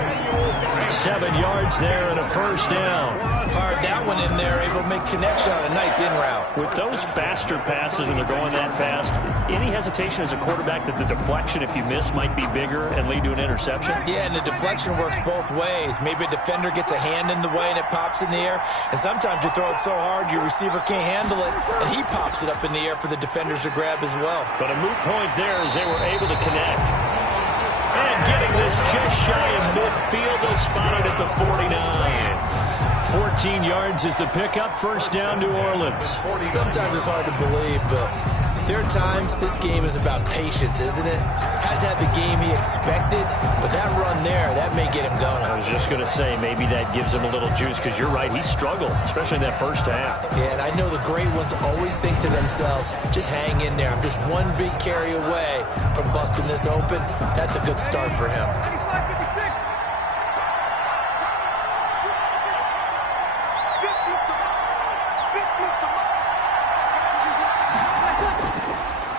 7 yards there and a first down. Fired that one in there, able to make connection on a nice in route. With those faster passes and they're going that fast, any hesitation as a quarterback that the deflection, if you miss, might be bigger and lead to an interception? Yeah, and the deflection works both ways. Maybe a defender gets a hand in the way and it pops in the air, and sometimes you throw it so hard your receiver can't handle it, and he pops it up in the air for the defenders to grab as well. But a moot point there as they were able to connect. And getting this just shy of midfield, they'll spot it at the 49. 14 yards is the pickup, first down, New Orleans. Sometimes it's hard to believe, but there are times this game is about patience, isn't it? Has had the game he expected, but that run there, that may get him going. I was just going to say, maybe that gives him a little juice, because you're right, he struggled, especially in that first half. Yeah, and I know the great ones always think to themselves, just hang in there. I'm just one big carry away from busting this open. That's a good start for him.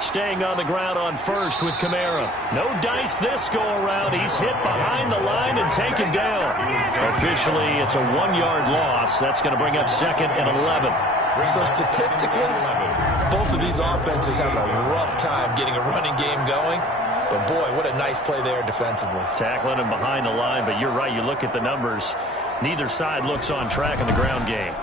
Staying on the ground on first with Kamara. No dice this go-around. He's hit behind the line and taken down. Officially, it's a 1-yard loss. That's going to bring up 2nd and 11. So statistically, both of these offenses have a rough time getting a running game going. But boy, what a nice play there defensively. Tackling him behind the line, but you're right. You look at the numbers. Neither side looks on track in the ground game.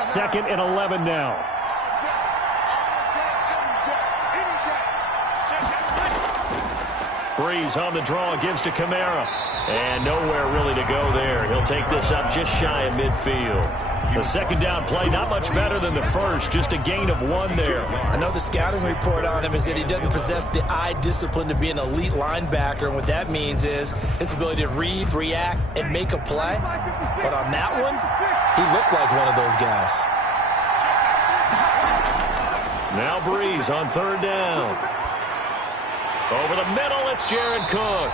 Second and 11 now. Breeze on the draw, gives to Kamara. And nowhere really to go there. He'll take this up just shy of midfield. The second down play, not much better than the first, just a gain of 1 there. I know the scouting report on him is that he doesn't possess the eye discipline to be an elite linebacker, and what that means is his ability to read, react, and make a play. But on that one, he looked like one of those guys. Now Breeze on 3rd down. Over the middle, it's Jared Cook.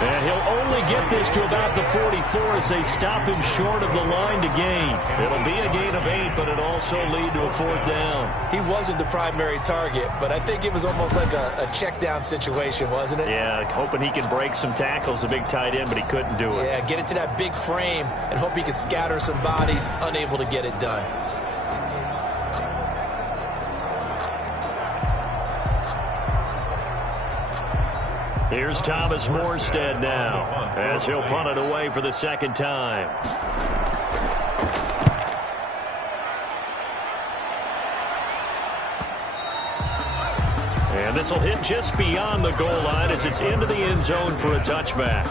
And he'll only get this to about the 44 as they stop him short of the line to gain. It'll be a gain of 8, but it'll also lead to a 4th down. He wasn't the primary target, but I think it was almost like a check down situation, wasn't it? Yeah, hoping he can break some tackles, a big tight end, but he couldn't do it. Yeah, get it to that big frame and hope he could scatter some bodies, unable to get it done. Here's Thomas Morstead now, as he'll punt it away for the 2nd time. And this will hit just beyond the goal line as it's into the end zone for a touchback.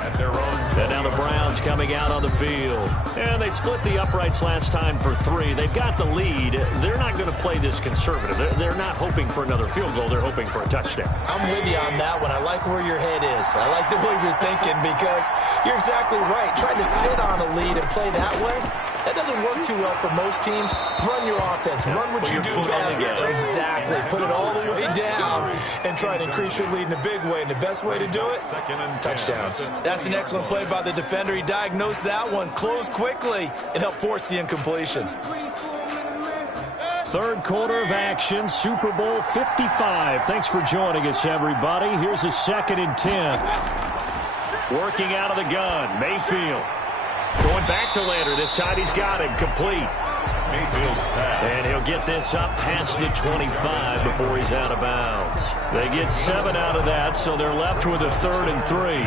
And now the Browns coming out on the field. And they split the uprights last time for 3. They've got the lead. They're not going to play this conservative. They're not hoping for another field goal. They're hoping for a touchdown. I'm with you on that one. I like where your head is. I like the way you're thinking because you're exactly right. Trying to sit on a lead and play that way, that doesn't work too well for most teams. Run your offense. Run what you do best. Exactly. Put it all the way down and try and increase your lead in a big way. And the best way to do it, touchdowns. That's an excellent play by the defender. He diagnosed that one, closed quickly, and helped force the incompletion. 3rd quarter of action, Super Bowl 55. Thanks for joining us, everybody. Here's a 2nd and 10. Working out of the gun, Mayfield. Going back to Lander. This time he's got him complete. And he'll get this up past the 25 before he's out of bounds. They get 7 out of that, so they're left with a 3rd and 3.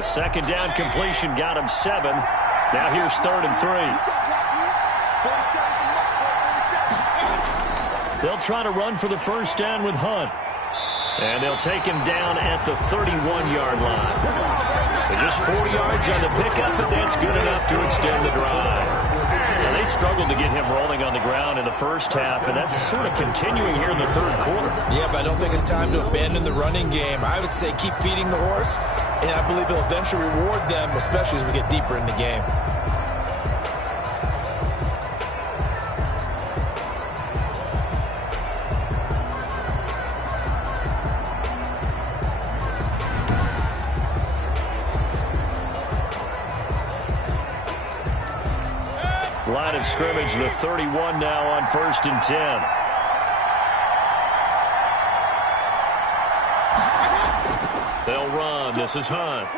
A second down completion got him 7. Now here's 3rd and 3. They'll try to run for the first down with Hunt. And they'll take him down at the 31-yard line. Just 4 yards on the pickup, but that's good enough to extend the drive. Now, they struggled to get him rolling on the ground in the first half, and that's sort of continuing here in the third quarter. Yeah, but I don't think it's time to abandon the running game. I would say keep feeding the horse, and I believe he'll eventually reward them, especially as we get deeper in the game. Line of scrimmage, the 31 now on 1st and 10. They'll run. This is Hunt.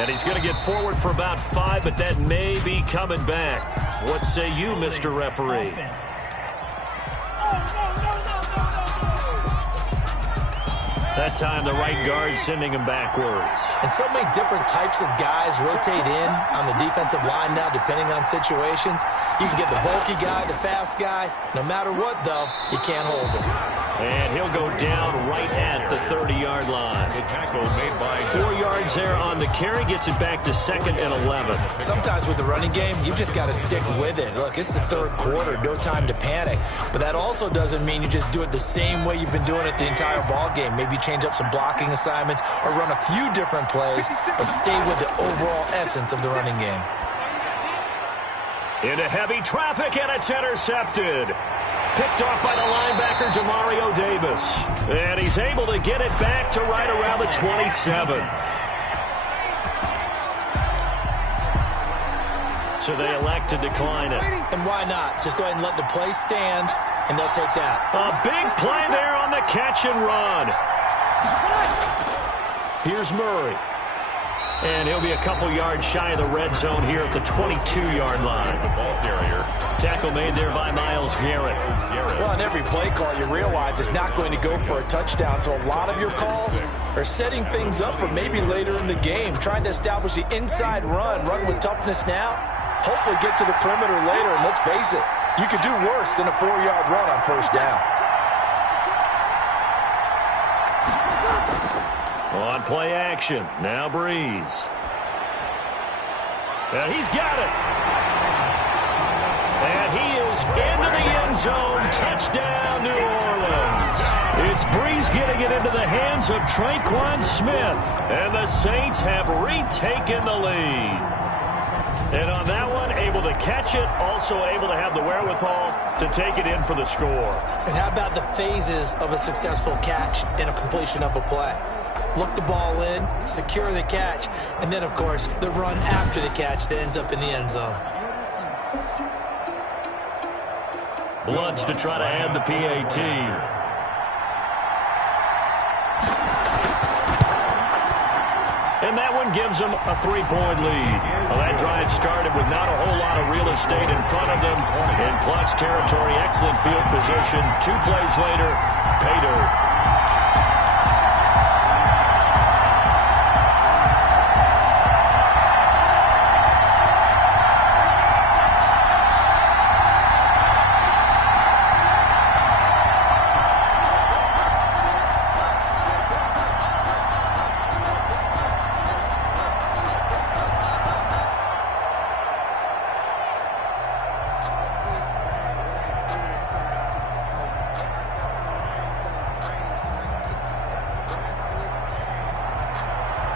And he's going to get forward for about 5, but that may be coming back. What say you, Mr. Referee? That time, the right guard sending him backwards. And so many different types of guys rotate in on the defensive line now, depending on situations. You can get the bulky guy, the fast guy. No matter what, though, you can't hold him. And he'll go down right at the 30-yard line. The tackle made by 4 yards there on the carry, gets it back to 2nd and 11. Sometimes with the running game, you've just got to stick with it. Look, it's the third quarter, no time to panic. But that also doesn't mean you just do it the same way you've been doing it the entire ball game. Maybe change up some blocking assignments or run a few different plays, but stay with the overall essence of the running game. Into heavy traffic, and it's intercepted. Picked off by the linebacker, Demario Davis. And he's able to get it back to right around the 27. So they elect to decline it. And why not? Just go ahead and let the play stand, and they'll take that. A big play there on the catch and run. Here's Murray. And he'll be a couple yards shy of the red zone here at the 22-yard line. the ball carrier. Tackle made there by Myles Garrett. Well, on every play call, you realize it's not going to go for a touchdown. So a lot of your calls are setting things up for maybe later in the game, trying to establish the inside run with toughness now, hopefully get to the perimeter later. And let's face it, you could do worse than a 4-yard run on first down. On play action, now Breeze. And he's got it. And he is into the end zone. Touchdown, New Orleans. It's Breeze getting it into the hands of Traquan Smith. And the Saints have retaken the lead. And on that one, able to catch it, also able to have the wherewithal to take it in for the score. And how about the phases of a successful catch and a completion of a play? Look the ball in, secure the catch, and then, of course, the run after the catch that ends up in the end zone. Lutz to try to add the PAT. And that one gives them a 3-point lead. Well, that drive started with not a whole lot of real estate in front of them. In plus territory, excellent field position. 2 plays later, pay dirt.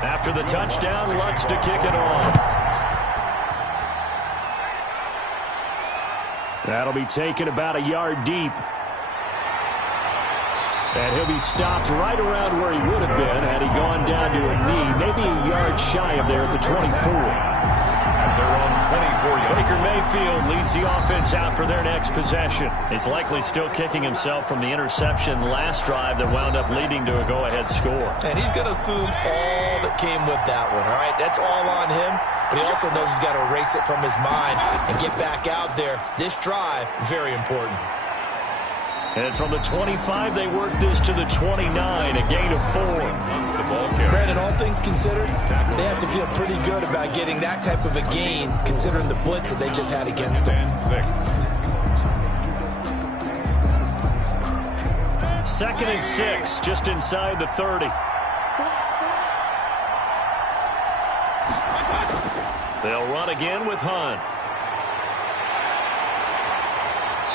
After the touchdown, Lutz to kick it off. That'll be taken about a yard deep. And he'll be stopped right around where he would have been had he gone down to a knee, maybe a yard shy of there at the 24. And they're on 24 yards. Baker Mayfield leads the offense out for their next possession. He's likely still kicking himself from the interception last drive that wound up leading to a go-ahead score. And he's going to assume all that came with that one, all right? That's all on him, but he also knows he's got to erase it from his mind and get back out there. This drive, very important. And from the 25, they work this to the 29, a gain of 4. The ball carrier. Brandon, all things considered, they have to feel pretty good about getting that type of a gain, considering the blitz that they just had against them. 2nd and 6, just inside the 30. They'll run again with Hunt.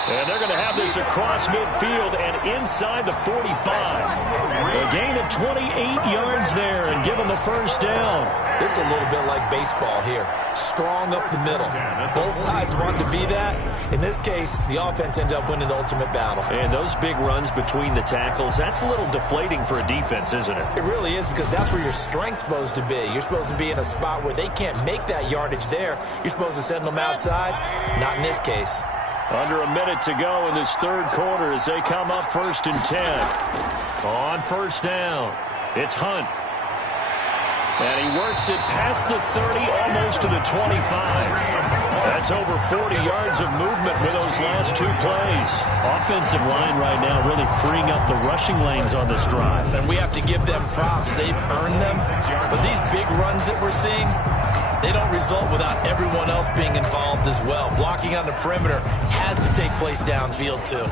And they're going to have this across midfield and inside the 45. A gain of 28 yards there and give them a first down. This is a little bit like baseball here. Strong up the middle. Both sides want to be that. In this case, the offense ended up winning the ultimate battle. And those big runs between the tackles, that's a little deflating for a defense, isn't it? It really is, because that's where your strength's supposed to be. You're supposed to be in a spot where they can't make that yardage there. You're supposed to send them outside. Not in this case. Under a minute to go in this third quarter as they come up 1st and 10. On first down, it's Hunt. And he works it past the 30, almost to the 25. That's over 40 yards of movement with those last 2 plays. Offensive line right now really freeing up the rushing lanes on this drive. And we have to give them props. They've earned them. But these big runs that we're seeing, they don't result without everyone else being involved as well. Blocking on the perimeter has to take place downfield too.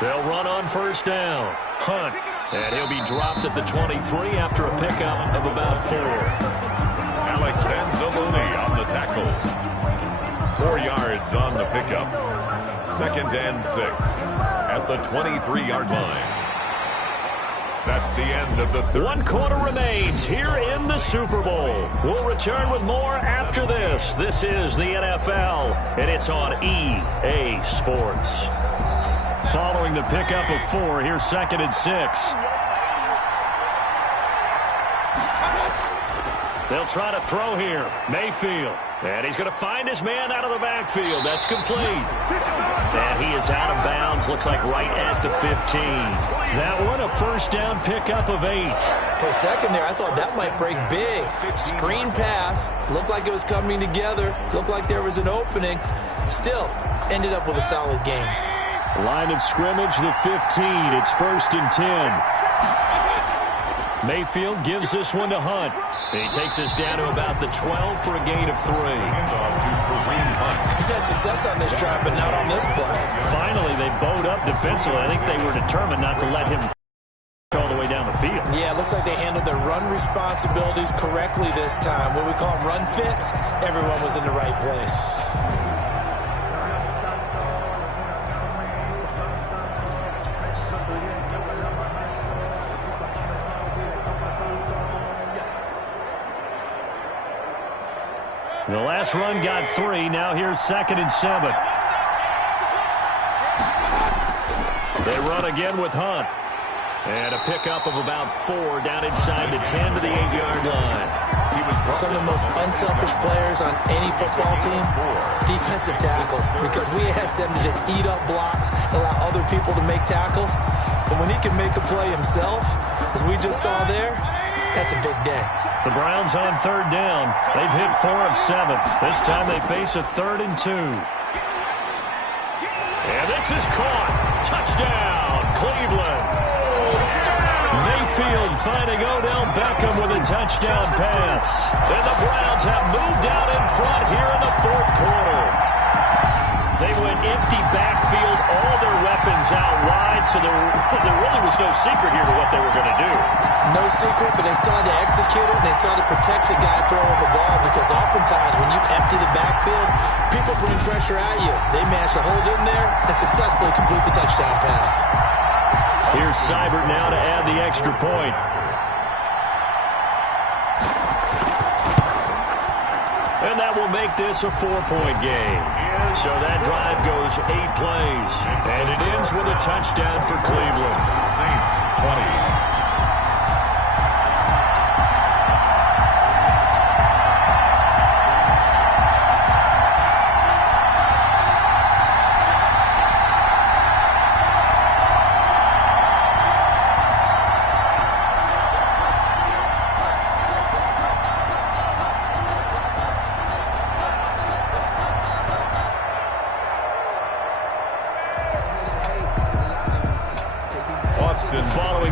They'll run on first down. Hunt. And he'll be dropped at the 23 after a pickup of about 4. Alex Anzalone on the tackle. 4 yards on the pickup. 2nd and 6 at the 23-yard line. That's the end of the third. 1 quarter remains here in the Super Bowl. We'll return with more after this. This is the NFL, and it's on EA Sports. Following the pickup of 4, here's 2nd and 6. They'll try to throw here. Mayfield. And he's going to find his man out of the backfield. That's complete. And he is out of bounds. Looks like right at the 15. That one, a first down pickup of 8. For a second there, I thought that might break big. Screen pass. Looked like it was coming together. Looked like there was an opening. Still, ended up with a solid game. Line of scrimmage, the 15. It's 1st and 10. Mayfield gives this one to Hunt. He takes us down to about the 12 for a gain of 3. He's had success on this drive, but not on this play. Finally, they bowed up defensively. I think they were determined not to let him all the way down the field. Yeah, it looks like they handled their run responsibilities correctly this time. What we call run fits, everyone was in the right place. The last run got 3. Now here's 2nd and 7. They run again with Hunt. And a pickup of about 4 down inside the 10 to the 8-yard line. Some of the most unselfish players on any football team, defensive tackles, because we ask them to just eat up blocks, allow other people to make tackles. But when he can make a play himself, as we just saw there, that's a big day. The Browns on 3rd down. They've hit 4 of 7. This time they face a 3rd and 2. And this is caught. Touchdown, Cleveland. Mayfield finding Odell Beckham with a touchdown pass. And the Browns have moved out in front here in the 4th quarter. They went empty backfield, all their weapons out wide, so there really was no secret here to what they were going to do. No secret, but they still had to execute it, and they still had to protect the guy throwing the ball, because oftentimes when you empty the backfield, people bring pressure at you. They managed to hold in there and successfully complete the touchdown pass. Here's Seibert now to add the extra point. And that will make this a 4-point game. So that drive goes 8 plays. And it ends with a touchdown for Cleveland. Saints 20.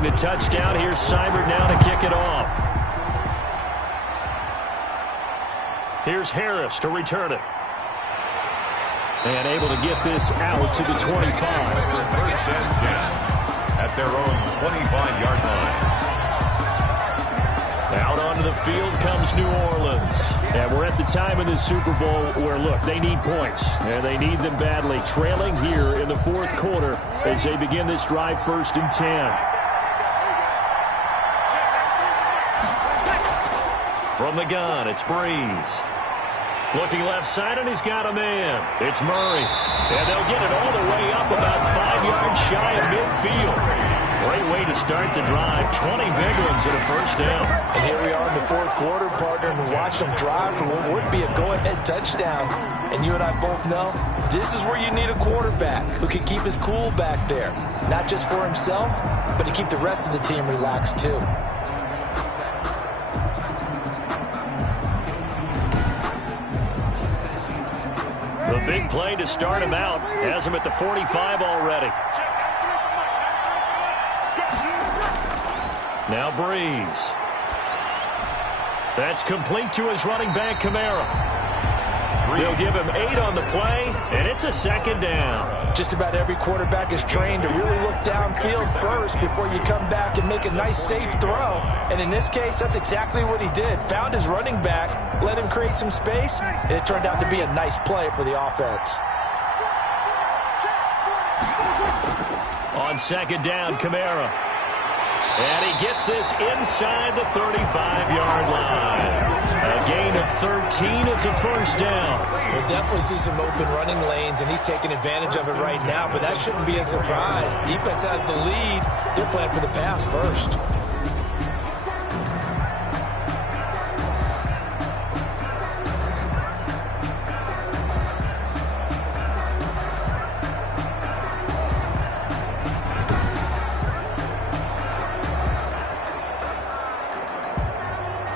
the touchdown. Here's Seibert now to kick it off. Here's Harris to return it. And able to get this out to the 25. First and 10 at their own 25-yard line. Out onto the field comes New Orleans. And we're at the time in the Super Bowl where, look, they need points. And they need them badly. Trailing here in the fourth quarter as they begin this drive, 1st and 10. From the gun, it's Breeze. Looking left side, and he's got a man. It's Murray. And they'll get it all the way up about 5 yards shy of midfield. Great way to start the drive. 20 big ones and a first down. And here we are in the fourth quarter, partner, and watch them drive for what would be a go-ahead touchdown. And you and I both know this is where you need a quarterback who can keep his cool back there. Not just for himself, but to keep the rest of the team relaxed too. The big play to start him out has him at the 45 already. Now Breeze. That's complete to his running back, Kamara. They'll give him 8 on the play, and it's a second down. Just about every quarterback is trained to really look downfield first before you come back and make a nice, safe throw. And in this case, that's exactly what he did. Found his running back, let him create some space, and it turned out to be a nice play for the offense. On second down, Kamara. And he gets this inside the 35-yard line. A gain of 13. It's a first down. We'll definitely see some open running lanes, and he's taking advantage of it right now, but that shouldn't be a surprise. Defense has the lead. They're playing for the pass first.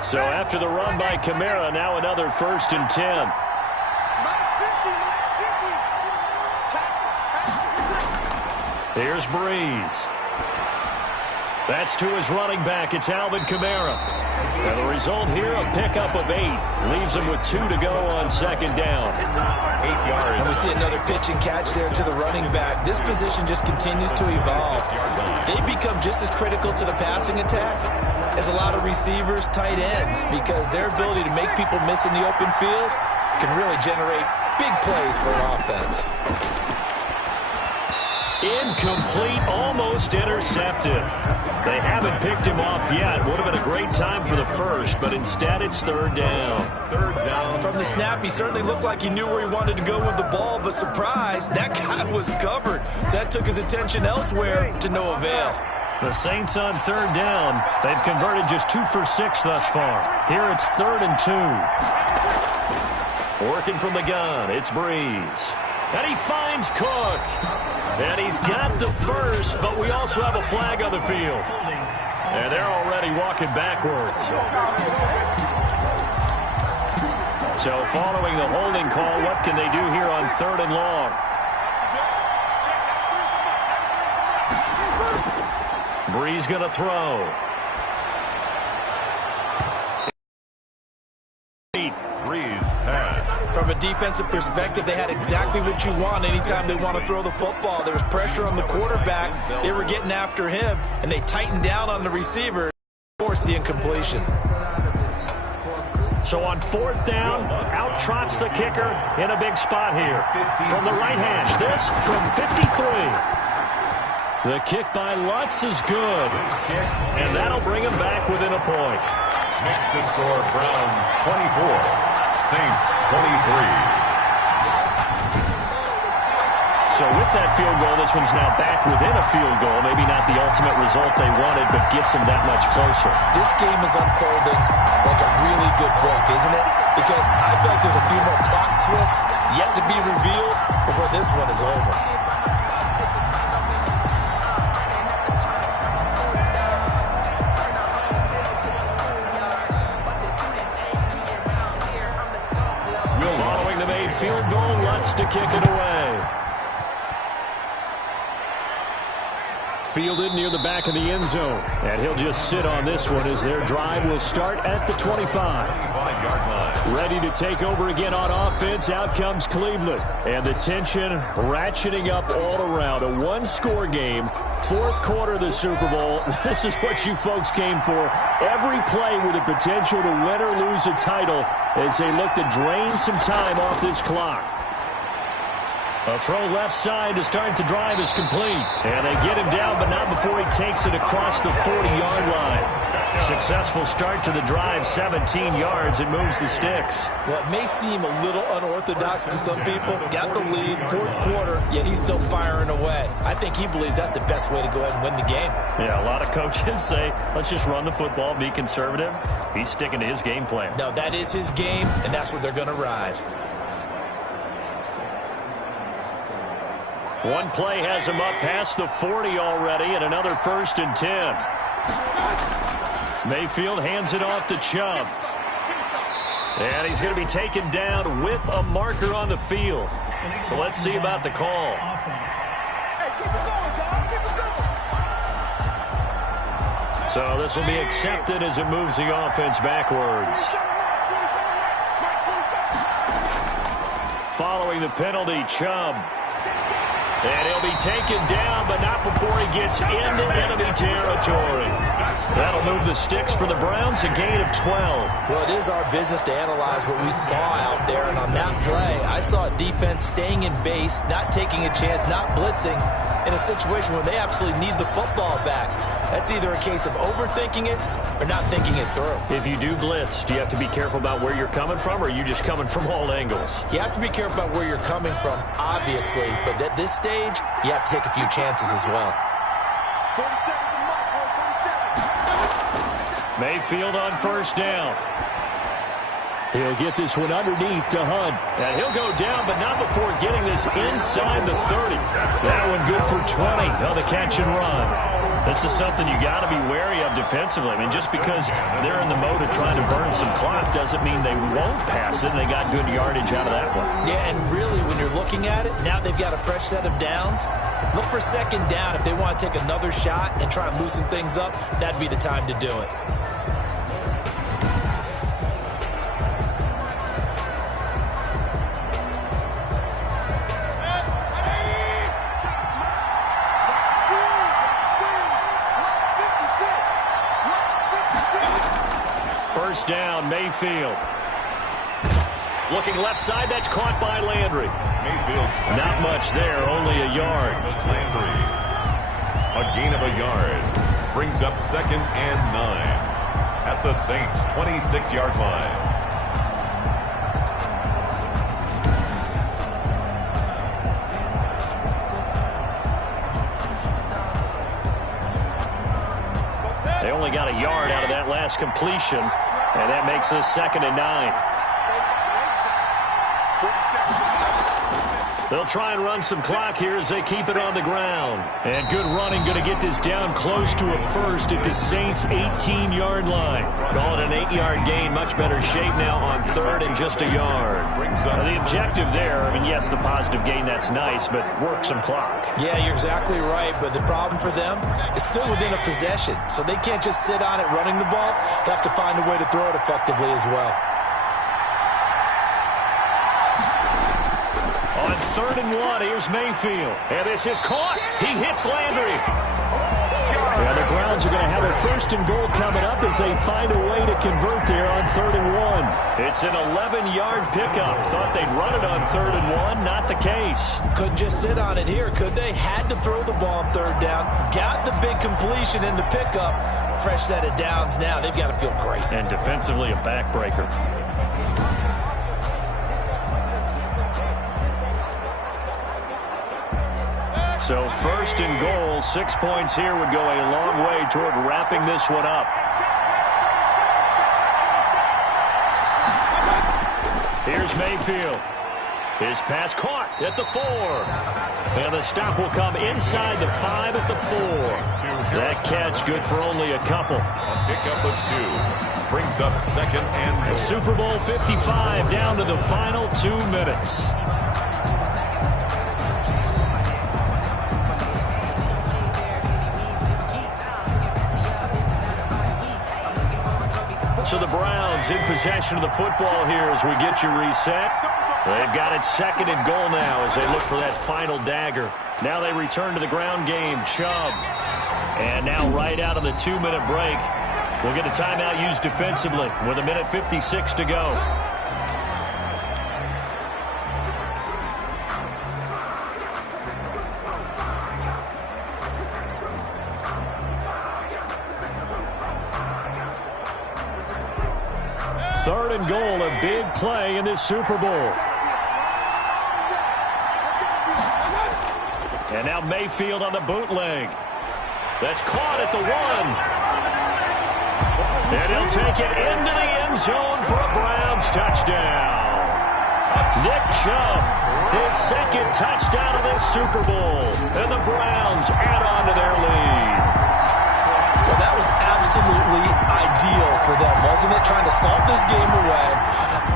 So after the run by Kamara, now another 1st and 10. Here's Breeze. That's to his running back. It's Alvin Kamara. And the result here, a pickup of 8. Leaves him with 2 to go on second down. 8 yards. And we see another pitch and catch there to the running back. This position just continues to evolve. They become just as critical to the passing attack as a lot of receivers, tight ends, because their ability to make people miss in the open field can really generate big plays for an offense. Incomplete, almost intercepted. They haven't picked him off yet. Would have been a great time for the first, but instead it's 3rd down. 3rd down. From the snap, he certainly looked like he knew where he wanted to go with the ball, but surprise, that guy was covered. So that took his attention elsewhere to no avail. The Saints on 3rd down. They've converted just 2 for 6 thus far. Here it's 3rd and 2. Working from the gun, it's Breeze. And he finds Cook. And he's got the first, but we also have a flag on the field. And they're already walking backwards. So following the holding call, what can they do here on 3rd and long? Breeze going to throw. Breeze pass. From a defensive perspective, they had exactly what you want anytime they want to throw the football. There was pressure on the quarterback. They were getting after him, and they tightened down on the receiver to force the incompletion. So on 4th down, out trots the kicker in a big spot here. From the right hash, this from 53. The kick by Lutz is good, and that'll bring him back within a point. Makes the score Browns 24, Saints 23. So with that field goal, this one's now back within a field goal. Maybe not the ultimate result they wanted, but gets them that much closer. This game is unfolding like a really good book, isn't it? Because I feel like there's a few more plot twists yet to be revealed before this one is over. Following the made field goal, Lutz to kick it away. fielded near the back of the end zone. And he'll just sit on this one as their drive will start at the 25. 25-yard line. Ready to take over again on offense. Out comes Cleveland. And the tension ratcheting up all around. A one-score game. Fourth quarter of the Super Bowl. This is what you folks came for. Every play with the potential to win or lose a title as they look to drain some time off this clock. A throw left side to start the drive is complete. And they get him down, but not before he takes it across the 40-yard line. Successful start to the drive, 17 yards. It moves the sticks. Well, it may seem a little unorthodox to some people. Got the lead, fourth quarter, yet he's still firing away. I think he believes that's the best way to go ahead and win the game. Yeah, a lot of coaches say, let's just run the football, be conservative. He's sticking to his game plan. No, that is his game, and that's what they're going to ride. One play has him up past the 40 already, and another 1st and 10. Mayfield hands it off to Chubb. And he's going to be taken down with a marker on the field. So let's see about the call. So this will be accepted as it moves the offense backwards. Following the penalty, Chubb. And he'll be taken down, but not before he gets into enemy territory. That'll move the sticks for the Browns, a gain of 12. Well, it is our business to analyze what we saw out there. And on that play, I saw a defense staying in base, not taking a chance, not blitzing, in a situation where they absolutely need the football back. That's either a case of overthinking it or not thinking it through. If you do blitz, do you have to be careful about where you're coming from, or are you just coming from all angles? You have to be careful about where you're coming from, obviously, but at this stage, you have to take a few chances as well. Mayfield on 1st down. He'll get this one underneath to Hunt. And he'll go down, but not before getting this inside the 30. That one good for 20 on the catch and run. This is something you got to be wary of defensively. I mean, just because they're in the mode of trying to burn some clock doesn't mean they won't pass it. They got good yardage out of that one. Yeah, and really, when you're looking at it, now they've got a fresh set of downs. Look for 2nd down. If they want to take another shot and try and loosen things up, that'd be the time to do it. First down, Mayfield. Looking left side, that's caught by Landry. Mayfield's Not much there, only a yard. was Landry. A gain of a yard. Brings up 2nd and 9 at the Saints' 26-yard line. They only got a yard out of that last completion, and that makes us 2nd and 9. They'll try and run some clock here as they keep it on the ground. And good running, going to get this down close to a 1st at the Saints' 18-yard line. Call it an 8-yard gain, much better shape now on 3rd and just a yard. Now, the objective there, I mean, yes, the positive gain, that's nice, but work some clock. Yeah, you're exactly right, but the problem for them is still within a possession, so they can't just sit on it running the ball. They have to find a way to throw it effectively as well. On 3rd and 1, here's Mayfield. And this is caught. He hits Landry. Yeah, the Browns are going to have a 1st and goal coming up as they find a way to convert there on 3rd and 1. It's an 11-yard pickup. Thought they'd run it on 3rd and 1. Not the case. Couldn't just sit on it here, could they? Had to throw the ball on 3rd down. Got the big completion in the pickup. Fresh set of downs now. They've got to feel great. And defensively, a backbreaker. So 1st and goal, 6 points here would go a long way toward wrapping this one up. Here's Mayfield. His pass caught at the 4. And the stop will come inside the 5 at the 4. That catch good for only a couple. A pickup of 2. Brings up 2nd and Super Bowl 55 down to the final 2 minutes. So the Browns in possession of the football here as we get you reset. They've got it 2nd and goal now as they look for that final dagger. Now they return to the ground game. Chubb. And now right out of the 2-minute break, we'll get a timeout used defensively with 1:56 to go. Third and goal, a big play in this Super Bowl. And now Mayfield on the bootleg. That's caught at the 1. And he'll take it into the end zone for a Browns touchdown. Nick Chubb, his 2nd touchdown of this Super Bowl. And the Browns add on to their lead. Well, that was absolutely ideal for them, wasn't it? Trying to salt this game away.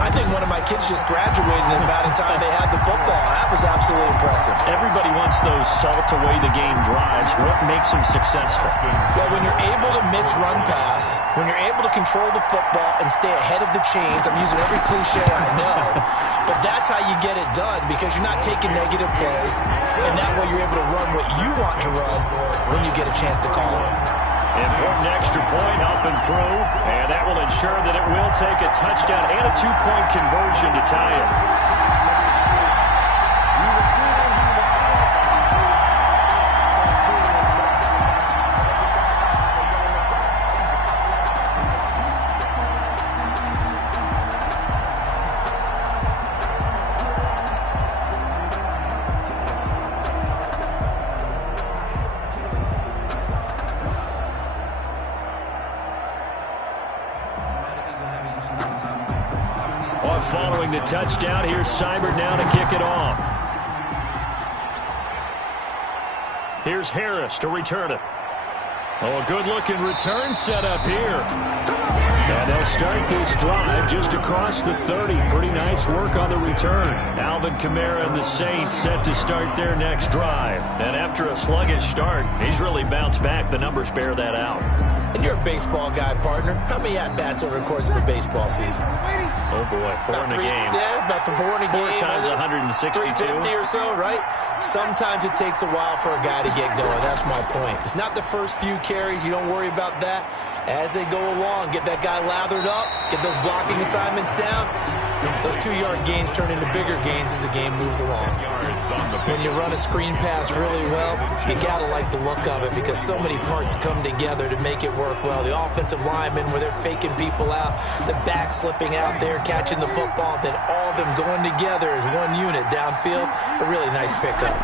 I think one of my kids just graduated in the amount of time they had the football. That was absolutely impressive. Everybody wants those salt-away-the-game drives. What makes them successful? Well, when you're able to mix run-pass, when you're able to control the football and stay ahead of the chains, I'm using every cliche I know, but that's how you get it done because you're not taking negative plays, and that way you're able to run what you want to run when you get a chance to call it. Important extra point up and through, and that will ensure that it will take a touchdown and a 2-point conversion to tie it. Following the touchdown, here's Seibert now to kick it off. Here's Harris to return it. Oh, a good-looking return set up here. And they'll start this drive just across the 30. Pretty nice work on the return. Alvin Kamara and the Saints set to start their next drive. And after a sluggish start, he's really bounced back. The numbers bear that out. And you're a baseball guy, partner. How many at-bats over the course of a baseball season? Oh, boy, 4 in a game. Yeah, about 4 in a game. 4 times 162. 350 or so, right? Sometimes it takes a while for a guy to get going. That's my point. It's not the first few carries. You don't worry about that. As they go along, get that guy lathered up, get those blocking assignments down. Those 2-yard gains turn into bigger gains as the game moves along. When you run a screen pass really well, you got to like the look of it because so many parts come together to make it work well. The offensive linemen, where they're faking people out, the back slipping out there, catching the football, then all of them going together as one unit downfield. A really nice pickup.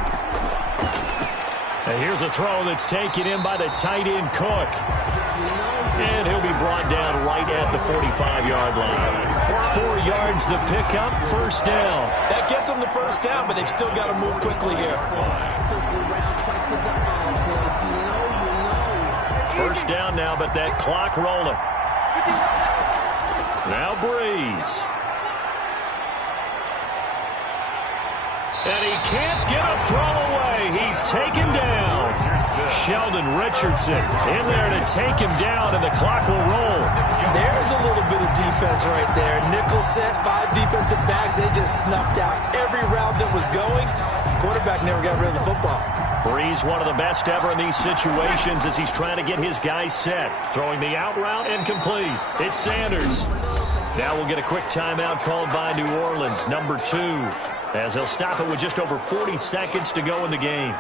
And here's a throw that's taken in by the tight end Cook. And he'll be brought down right at the 45-yard line. 4 yards the pickup, first down. That gets them the first down, but they've still got to move quickly here. First down now, but that clock rolling. Now Breeze. And he can't get a throw away. He's taken down. Sheldon Richardson in there to take him down, and the clock will roll. There's a little bit of defense right there. Nickel set, 5 defensive backs. They just snuffed out every route that was going. Quarterback never got rid of the football. Breeze, one of the best ever in these situations as he's trying to get his guys set. Throwing the out route incomplete. It's Sanders. Now we'll get a quick timeout called by New Orleans, number 2, as they'll stop it with just over 40 seconds to go in the game.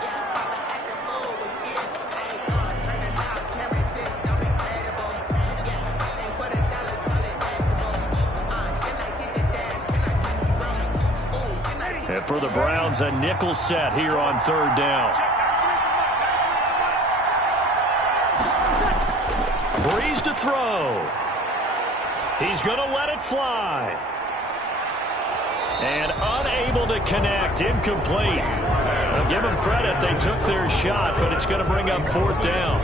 And for the Browns, a nickel set here on 3rd down. Breeze to throw. He's going to let it fly. And unable to connect, incomplete. I'll give them credit, they took their shot, but it's going to bring up 4th down.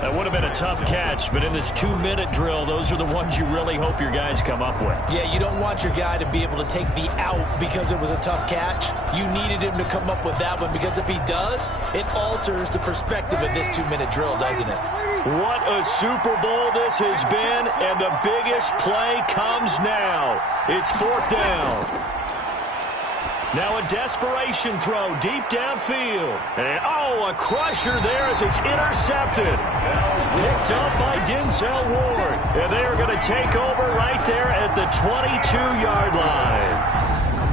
That would have been a tough catch, but in this 2-minute drill, those are the ones you really hope your guys come up with. Yeah, you don't want your guy to be able to take the out because it was a tough catch. You needed him to come up with that one, because if he does, it alters the perspective of this 2-minute drill, doesn't it? What a Super Bowl this has been, and the biggest play comes now. It's 4th down. Now a desperation throw deep downfield. And, a crusher there as it's intercepted. Picked up by Denzel Ward. And they are going to take over right there at the 22-yard line.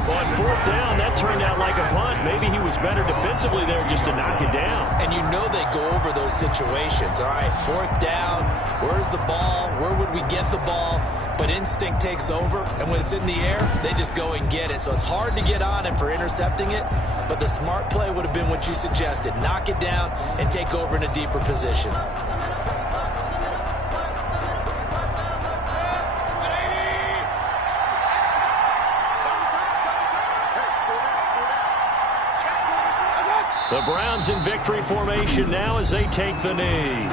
On 4th down, that turned out like a punt. Maybe he was better defensively there just to knock it down. And you know they go over those situations. All right, 4th down, where's the ball? Where would we get the ball? But instinct takes over, and when it's in the air, they just go and get it. So it's hard to get on him for intercepting it, but the smart play would have been what you suggested. Knock it down and take over in a deeper position. The Browns in victory formation now as they take the knee.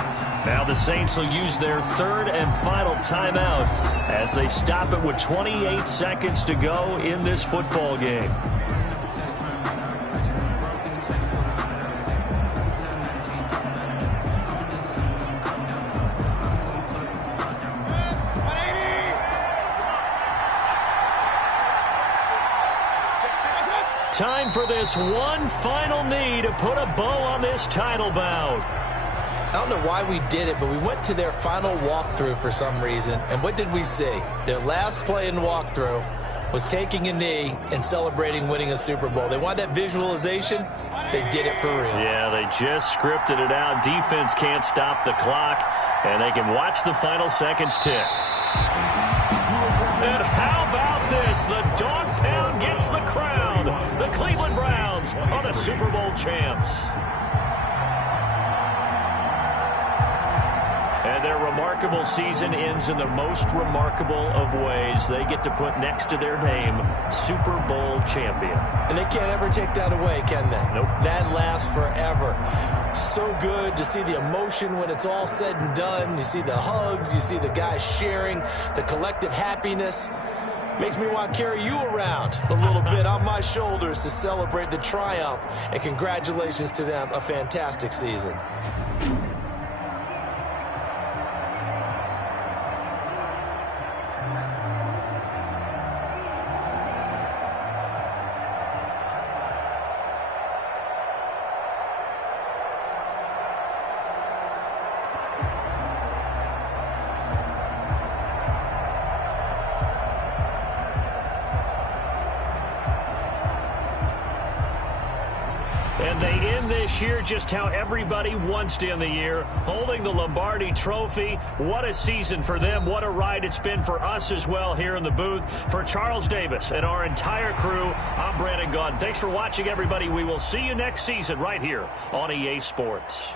Now the Saints will use their 3rd and final timeout as they stop it with 28 seconds to go in this football game. Time for this one final knee to put a bow on this title bout. I don't know why we did it, but we went to their final walkthrough for some reason. And what did we see? Their last play in walkthrough was taking a knee and celebrating winning a Super Bowl. They wanted that visualization. They did it for real. Yeah, they just scripted it out. Defense can't stop the clock, and they can watch the final seconds tick. And how about this? The dog pound gets the crown. The Cleveland Browns are the Super Bowl champs. And their remarkable season ends in the most remarkable of ways. They get to put next to their name, Super Bowl champion. And they can't ever take that away, can they? Nope. That lasts forever. So good to see the emotion when it's all said and done. You see the hugs. You see the guys sharing, the collective happiness. Makes me want to carry you around a little bit on my shoulders to celebrate the triumph. And congratulations to them. A fantastic season. And they end this year just how everybody wants to end the year, holding the Lombardi Trophy. What a season for them. What a ride it's been for us as well here in the booth. For Charles Davis and our entire crew, I'm Brandon Gaudin. Thanks for watching, everybody. We will see you next season right here on EA Sports.